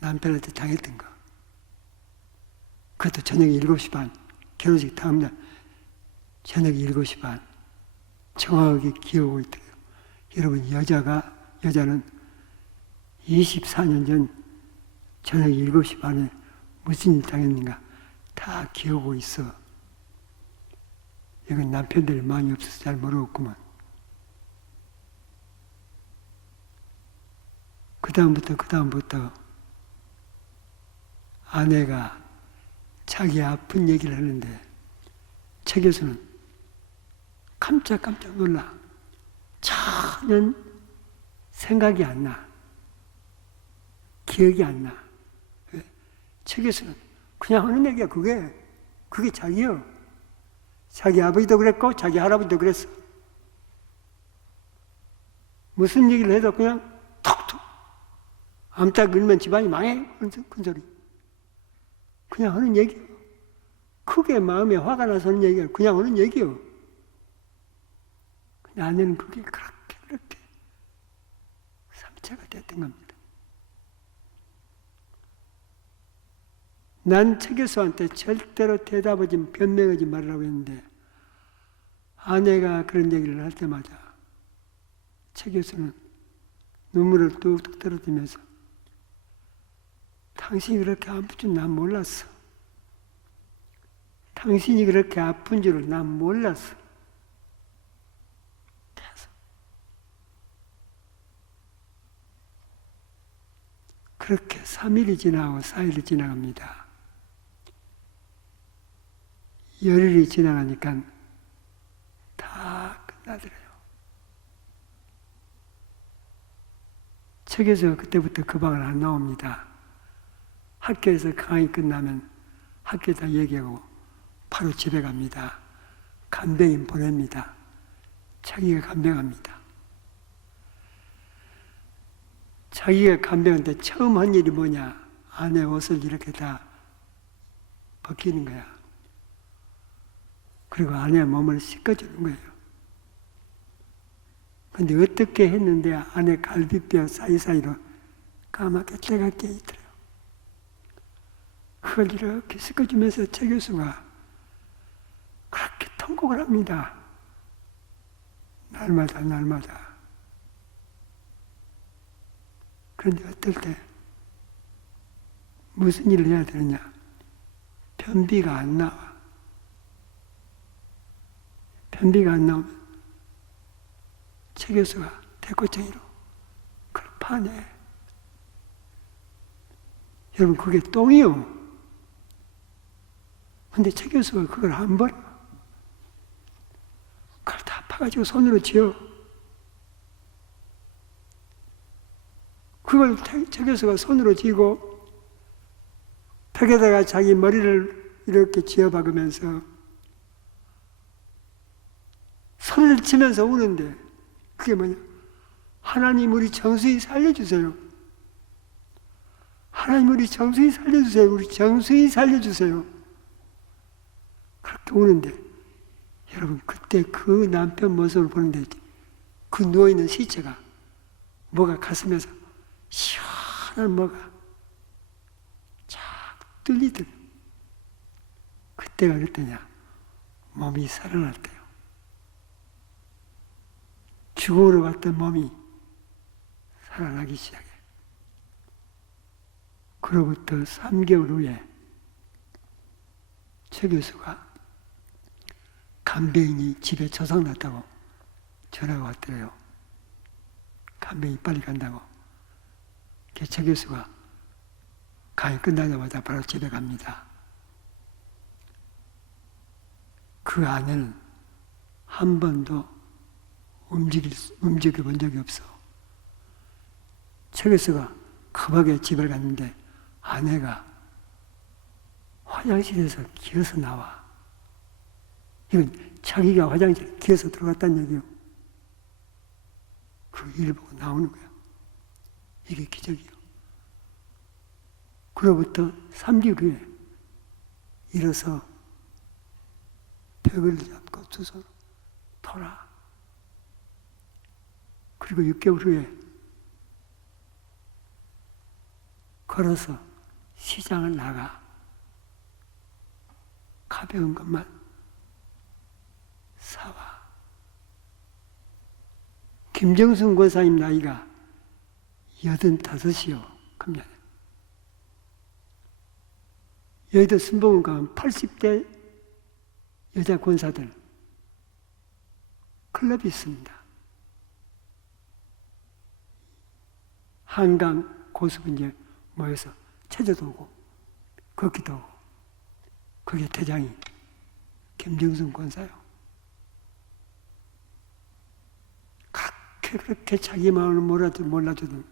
남편한테 당했던 거. 그것도 저녁 7시 반, 결혼식 다음 날 저녁 7시 반. 정확하게 기억하고 있더래요. 여러분, 여자는 24년 전 저녁 7시 반에 무슨 일 당했는가 다 기억하고 있어. 이건 남편들이 많이 없어서 잘 모르겠구만. 그 다음부터 아내가 자기 아픈 얘기를 하는데 최 교수는 깜짝 놀라. 전혀 생각이 안 나. 기억이 안 나. 왜? 최 교수는 그냥 하는 얘기야. 그게 자기요. 자기 아버지도 그랬고 자기 할아버지도 그랬어. 무슨 얘기를 해도 그냥 톡톡 암탉 울면 집안이 망해. 그런 소리. 그냥 하는 얘기요. 크게 마음에 화가 나서 하는 얘기야. 그냥 하는 얘기요. 근데 아내는 그게 그렇게 상처가 됐던 겁니다. 난 최 교수한테 절대로 대답하지, 변명하지 말라고 했는데 아내가 그런 얘기를 할 때마다 최 교수는 눈물을 뚝뚝 떨어지면서 당신이 그렇게 아픈 줄 난 몰랐어. 당신이 그렇게 아픈 줄을 난 몰랐어. 그렇게 3일이 지나고 4일이 지나갑니다. 열흘이 지나가니까 다 끝나더래요. 책에서 그때부터 그 방을 안 나옵니다. 학교에서 강의 끝나면 학교에다 얘기하고 바로 집에 갑니다. 간병인 보냅니다. 자기가 간병합니다. 자기가 간병할 때 처음 한 일이 뭐냐? 아내 옷을 이렇게 다 벗기는 거야. 그리고 아내 몸을 씻어주는 거예요. 근데 어떻게 했는데 아내 갈비뼈 사이사이로 까맣게 때가 껴있더래요. 그걸 이렇게 씻어주면서 최 교수가 그렇게 통곡을 합니다. 날마다 날마다. 그런데 어떨 때 무슨 일을 해야 되느냐? 변비가 안 나와. 변비가 안 나오면 최 교수가 대꼬챙이로 그걸 파내. 여러분 그게 똥이요. 근데 최 교수가 그걸 안 버려. 그걸 다 파가지고 손으로 쥐어. 그걸 최 교수가 손으로 쥐고 벽에다가 자기 머리를 이렇게 쥐어박으면서 손을 치면서 우는데 그게 뭐냐? 하나님 우리 정수희 살려주세요. 하나님 우리 정수희 살려주세요. 우리 정수희 살려주세요. 그렇게 우는데 여러분 그때 그 남편 모습을 보는데 그 누워있는 시체가 뭐가 가슴에서 시원한 뭐가 쫙 뚫리더래. 그때가 그랬더냐? 몸이 살아날 때요. 죽어오러 갔던 몸이 살아나기 시작해. 그로부터 3개월 후에 최 교수가 간병인이 집에 조상났다고 전화가 왔더래요. 간병이 빨리 간다고. 최 교수가 강의 끝나자마자 바로 집에 갑니다. 그 아내는 한 번도 움직여 본 적이 없어. 최 교수가 급하게 집을 갔는데 아내가 화장실에서 기어서 나와. 이건 자기가 화장실에 기어서 들어갔다는 얘기요. 그 일을 보고 나오는 거야. 이게 기적이요. 그로부터 3주 후에 일어서 벽을 잡고 두 손으로 돌아. 그리고 6개월 후에 걸어서 시장을 나가. 가벼운 것만 사와. 김정순 권사님 나이가 85이요. 금년에. 여의도 순복음 가면 80대 여자 권사들 클럽이 있습니다. 한강 고수분제 모여서 체조도 오고 걷기도 오고 그게 대장이 김정순 권사요. 그렇게 자기 마음을 몰라주던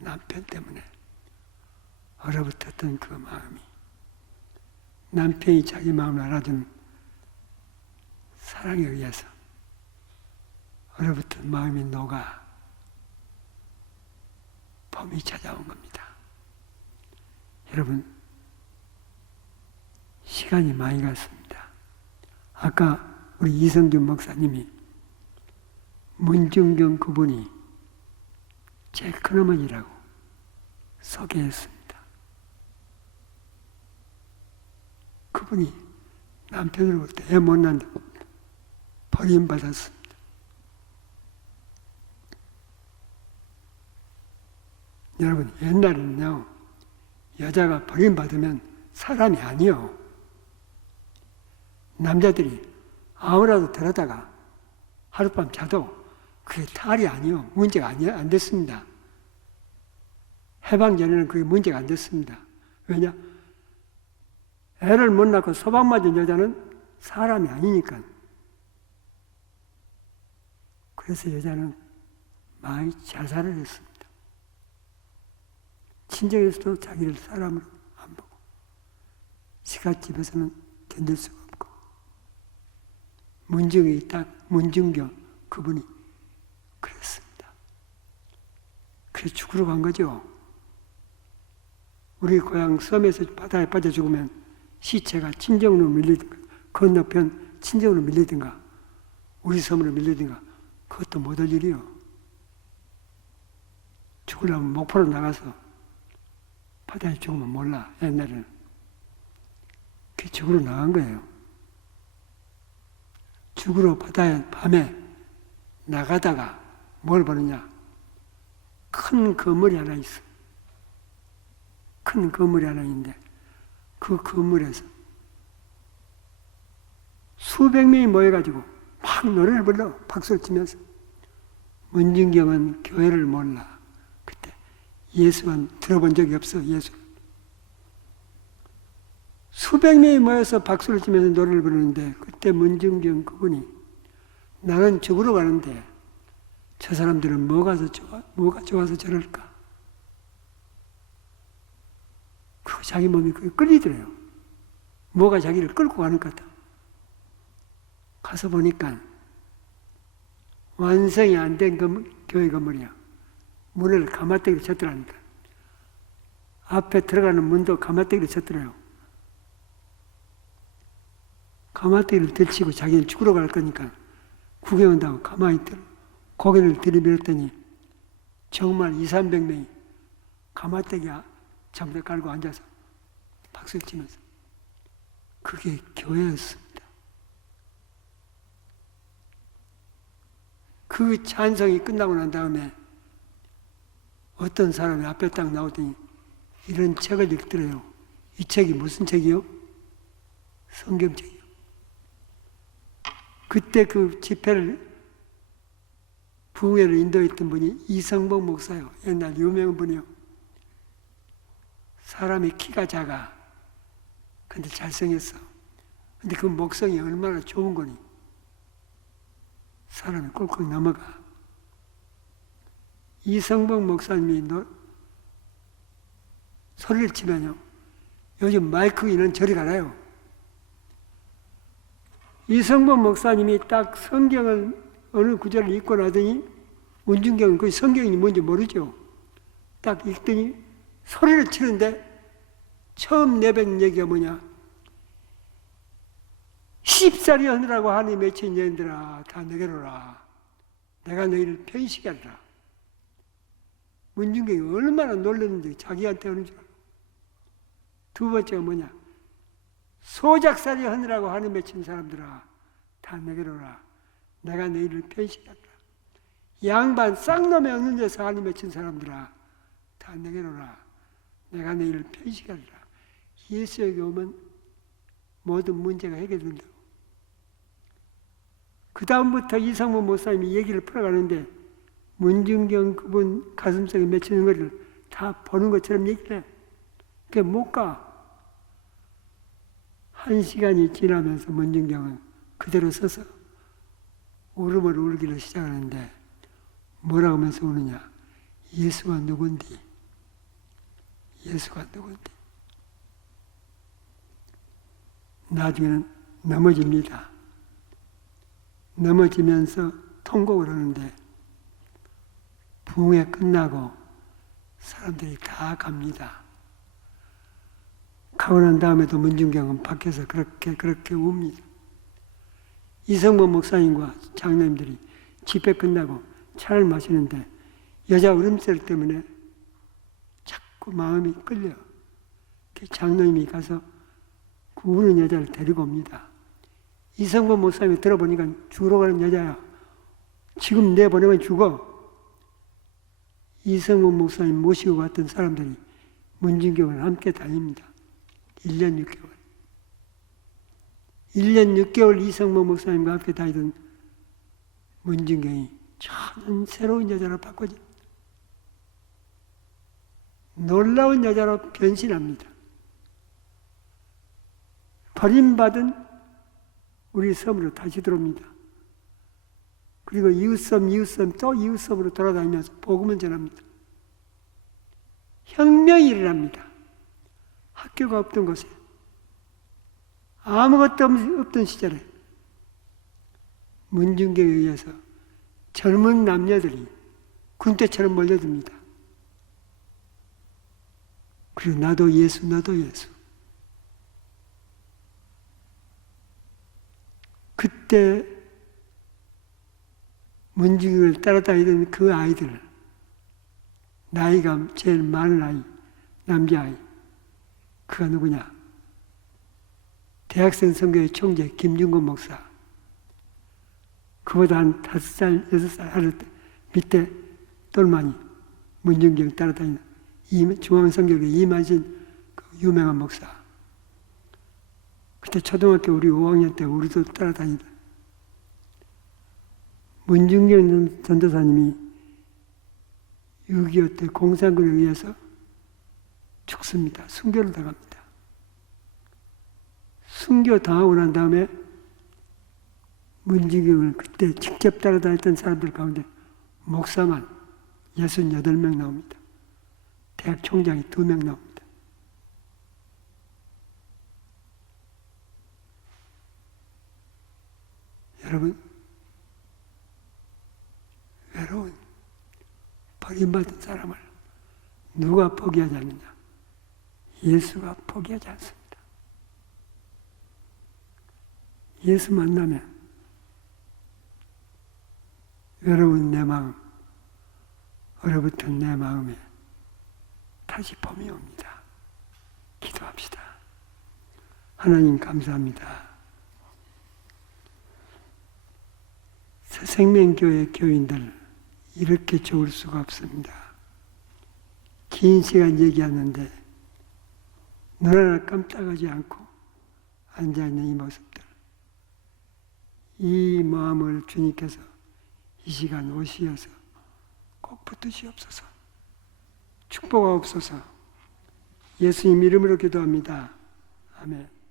남편 때문에 얼어붙었던 그 마음이 남편이 자기 마음을 알아준 사랑에 의해서 얼어붙은 마음이 녹아 봄이 찾아온 겁니다. 여러분 시간이 많이 갔습니다. 아까 우리 이성균 목사님이 문중경 그분이 제 큰어머니라고 소개했습니다. 그분이 남편으로부터 애 못난다고 버림받았습니다. 여러분 옛날에는요 여자가 버림받으면 사람이 아니요. 남자들이 아무라도 데려다가 하룻밤 자도 그게 탈이 아니요. 문제가 안 됐습니다. 해방 전에는 그게 문제가 안 됐습니다. 왜냐? 애를 못 낳고 소방 맞은 여자는 사람이 아니니까. 그래서 여자는 많이 자살을 했습니다. 친정에서도 자기를 사람으로 안 보고 시갓집에서는 견딜 수가 없고 문중교 그분이 그랬습니다. 그래서 죽으러 간 거죠. 우리 고향 섬에서 바다에 빠져 죽으면 시체가 친정으로 밀리든가 건너편 친정으로 밀리든가 우리 섬으로 밀리든가 그것도 못할 일이요. 죽으려면 목포로 나가서 바다에 죽으면 몰라. 옛날에는 그게 죽으러 나간 거예요. 죽으러 바다에 밤에 나가다가 뭘 보느냐? 큰 거물이 하나 있어. 큰 거물이 하나 있는데 그 거물에서 수백 명이 모여가지고 막 노래를 불러 박수를 치면서 문진경은 교회를 몰라. 그때 예수만 들어본 적이 없어. 예수. 수백 명이 모여서 박수를 치면서 노래를 부르는데 그때 문진경 그분이 나는 죽으러 가는데 저 사람들은 뭐가 좋아서 저럴까? 그 자기 몸이 그게 끌리더래요. 뭐가 자기를 끌고 가는 것 같다. 가서 보니까 완성이 안 된 교회 건물이야. 문을 가마떼기로 쳤더라니까. 앞에 들어가는 문도 가마떼기로 쳤더래요. 가마떼기를 들치고 자기는 죽으러 갈 거니까 구경한다고 가만히 고개를 들이밀었더니 정말 200~300명이 가마떼기 잠대 깔고 앉아서 박수를 치면서 그게 교회였습니다. 그 찬송이 끝나고 난 다음에 어떤 사람이 앞에 딱 나오더니 이런 책을 읽더래요. 이 책이 무슨 책이요? 성경책이요. 그때 그 집회를 부흥회를 인도했던 분이 이성복 목사요. 옛날 유명한 분이요. 사람이 키가 작아. 근데 잘생겼어. 근데 그 목성이 얼마나 좋은 거니. 사람이 꿀꺽 넘어가. 이성복 목사님이 소리를 치면요. 요즘 마이크 있는 저리 가라요. 이성복 목사님이 딱 성경을 어느 구절을 읽고 나더니 문중경은 그 성경이 뭔지 모르죠. 딱 읽더니 소리를 치는데 처음 내뱉는 얘기가 뭐냐. 십살이 하느라고 하나님 맺힌 여인들아 다 내게로라. 내가 너희를 편식게 하리라. 문중경이 얼마나 놀랐는지 자기한테 하는 줄 알고. 두 번째가 뭐냐. 소작살이 하느라고 하나님 맺힌 사람들아 다 내게로라. 내가 너희를 편식게 하리라. 양반 쌍놈에 없는 데서 하나님 맺힌 사람들아 다 내게로라. 내가 너희를 편식게 하리라. 예수에게 오면 모든 문제가 해결된다고. 그 다음부터 이성모 목사님이 얘기를 풀어가는데 문중경 그분 가슴속에 맺히는 것을 다 보는 것처럼 얘기를 해. 그게 못 가. 1시간이 지나면서 문중경은 그대로 서서 울음을 울기를 시작하는데 뭐라고 하면서 우느냐. 예수가 누군디? 예수가 누군디? 나중에는 넘어집니다. 넘어지면서 통곡을 하는데 부흥회 끝나고 사람들이 다 갑니다. 가고 난 다음에도 문중경은 밖에서 그렇게 웁니다. 이성모 목사님과 장로님들이 집회 끝나고 차를 마시는데 여자 울음소리 때문에 자꾸 마음이 끌려. 장로님이 가서 그 우는 여자를 데리고 옵니다. 이성모 목사님이 들어보니까 죽으러 가는 여자야. 지금 내보내면 죽어. 이성모 목사님 모시고 갔던 사람들이 문진경을 함께 다닙니다. 1년 6개월. 1년 6개월 이성모 목사님과 함께 다니던 문진경이 전혀 새로운 여자로 바꿔집니다. 놀라운 여자로 변신합니다. 버림받은 우리 섬으로 다시 들어옵니다. 그리고 이웃섬 또 이웃섬으로 돌아다니면서 복음을 전합니다. 혁명이 일어납니다. 학교가 없던 곳에 아무것도 없던 시절에 문중경에 의해서 젊은 남녀들이 군대처럼 몰려듭니다. 그리고 나도 예수, 너도 예수. 그때 문중을 따라다니던 그 아이들, 나이가 제일 많은 아이, 남자아이, 그가 누구냐? 대학생 선교회 총재 김준건 목사. 그보다 한 5살, 6살 밑에 똘마니 문중경 따라다니는 중앙선교회 이만신 그 유명한 목사. 그때 초등학교 우리 5학년 때 우리도 따라다니다. 문중경 전도사님이 6.25 때 공산군에 의해서 죽습니다. 순교를 당합니다. 순교 당하고 난 다음에 문중경을 그때 직접 따라다녔던 사람들 가운데 목사만 68명 나옵니다. 대학 총장이 2명 나옵니다. 여러분, 외로운 버림받은 사람을 누가 포기하지 않느냐? 예수가 포기하지 않습니다. 예수 만나면 외로운 내 마음, 얼어붙은 내 마음에 다시 봄이 옵니다. 기도합시다. 하나님 감사합니다. 새생명교회 교인들 이렇게 좋을 수가 없습니다. 긴 시간 얘기하는데 눈 하나 깜짝하지 않고 앉아있는 이 모습들, 이 마음을 주님께서 이 시간 오시어서 꼭 붙드시옵소서. 축복하옵소서. 예수님 이름으로 기도합니다. 아멘.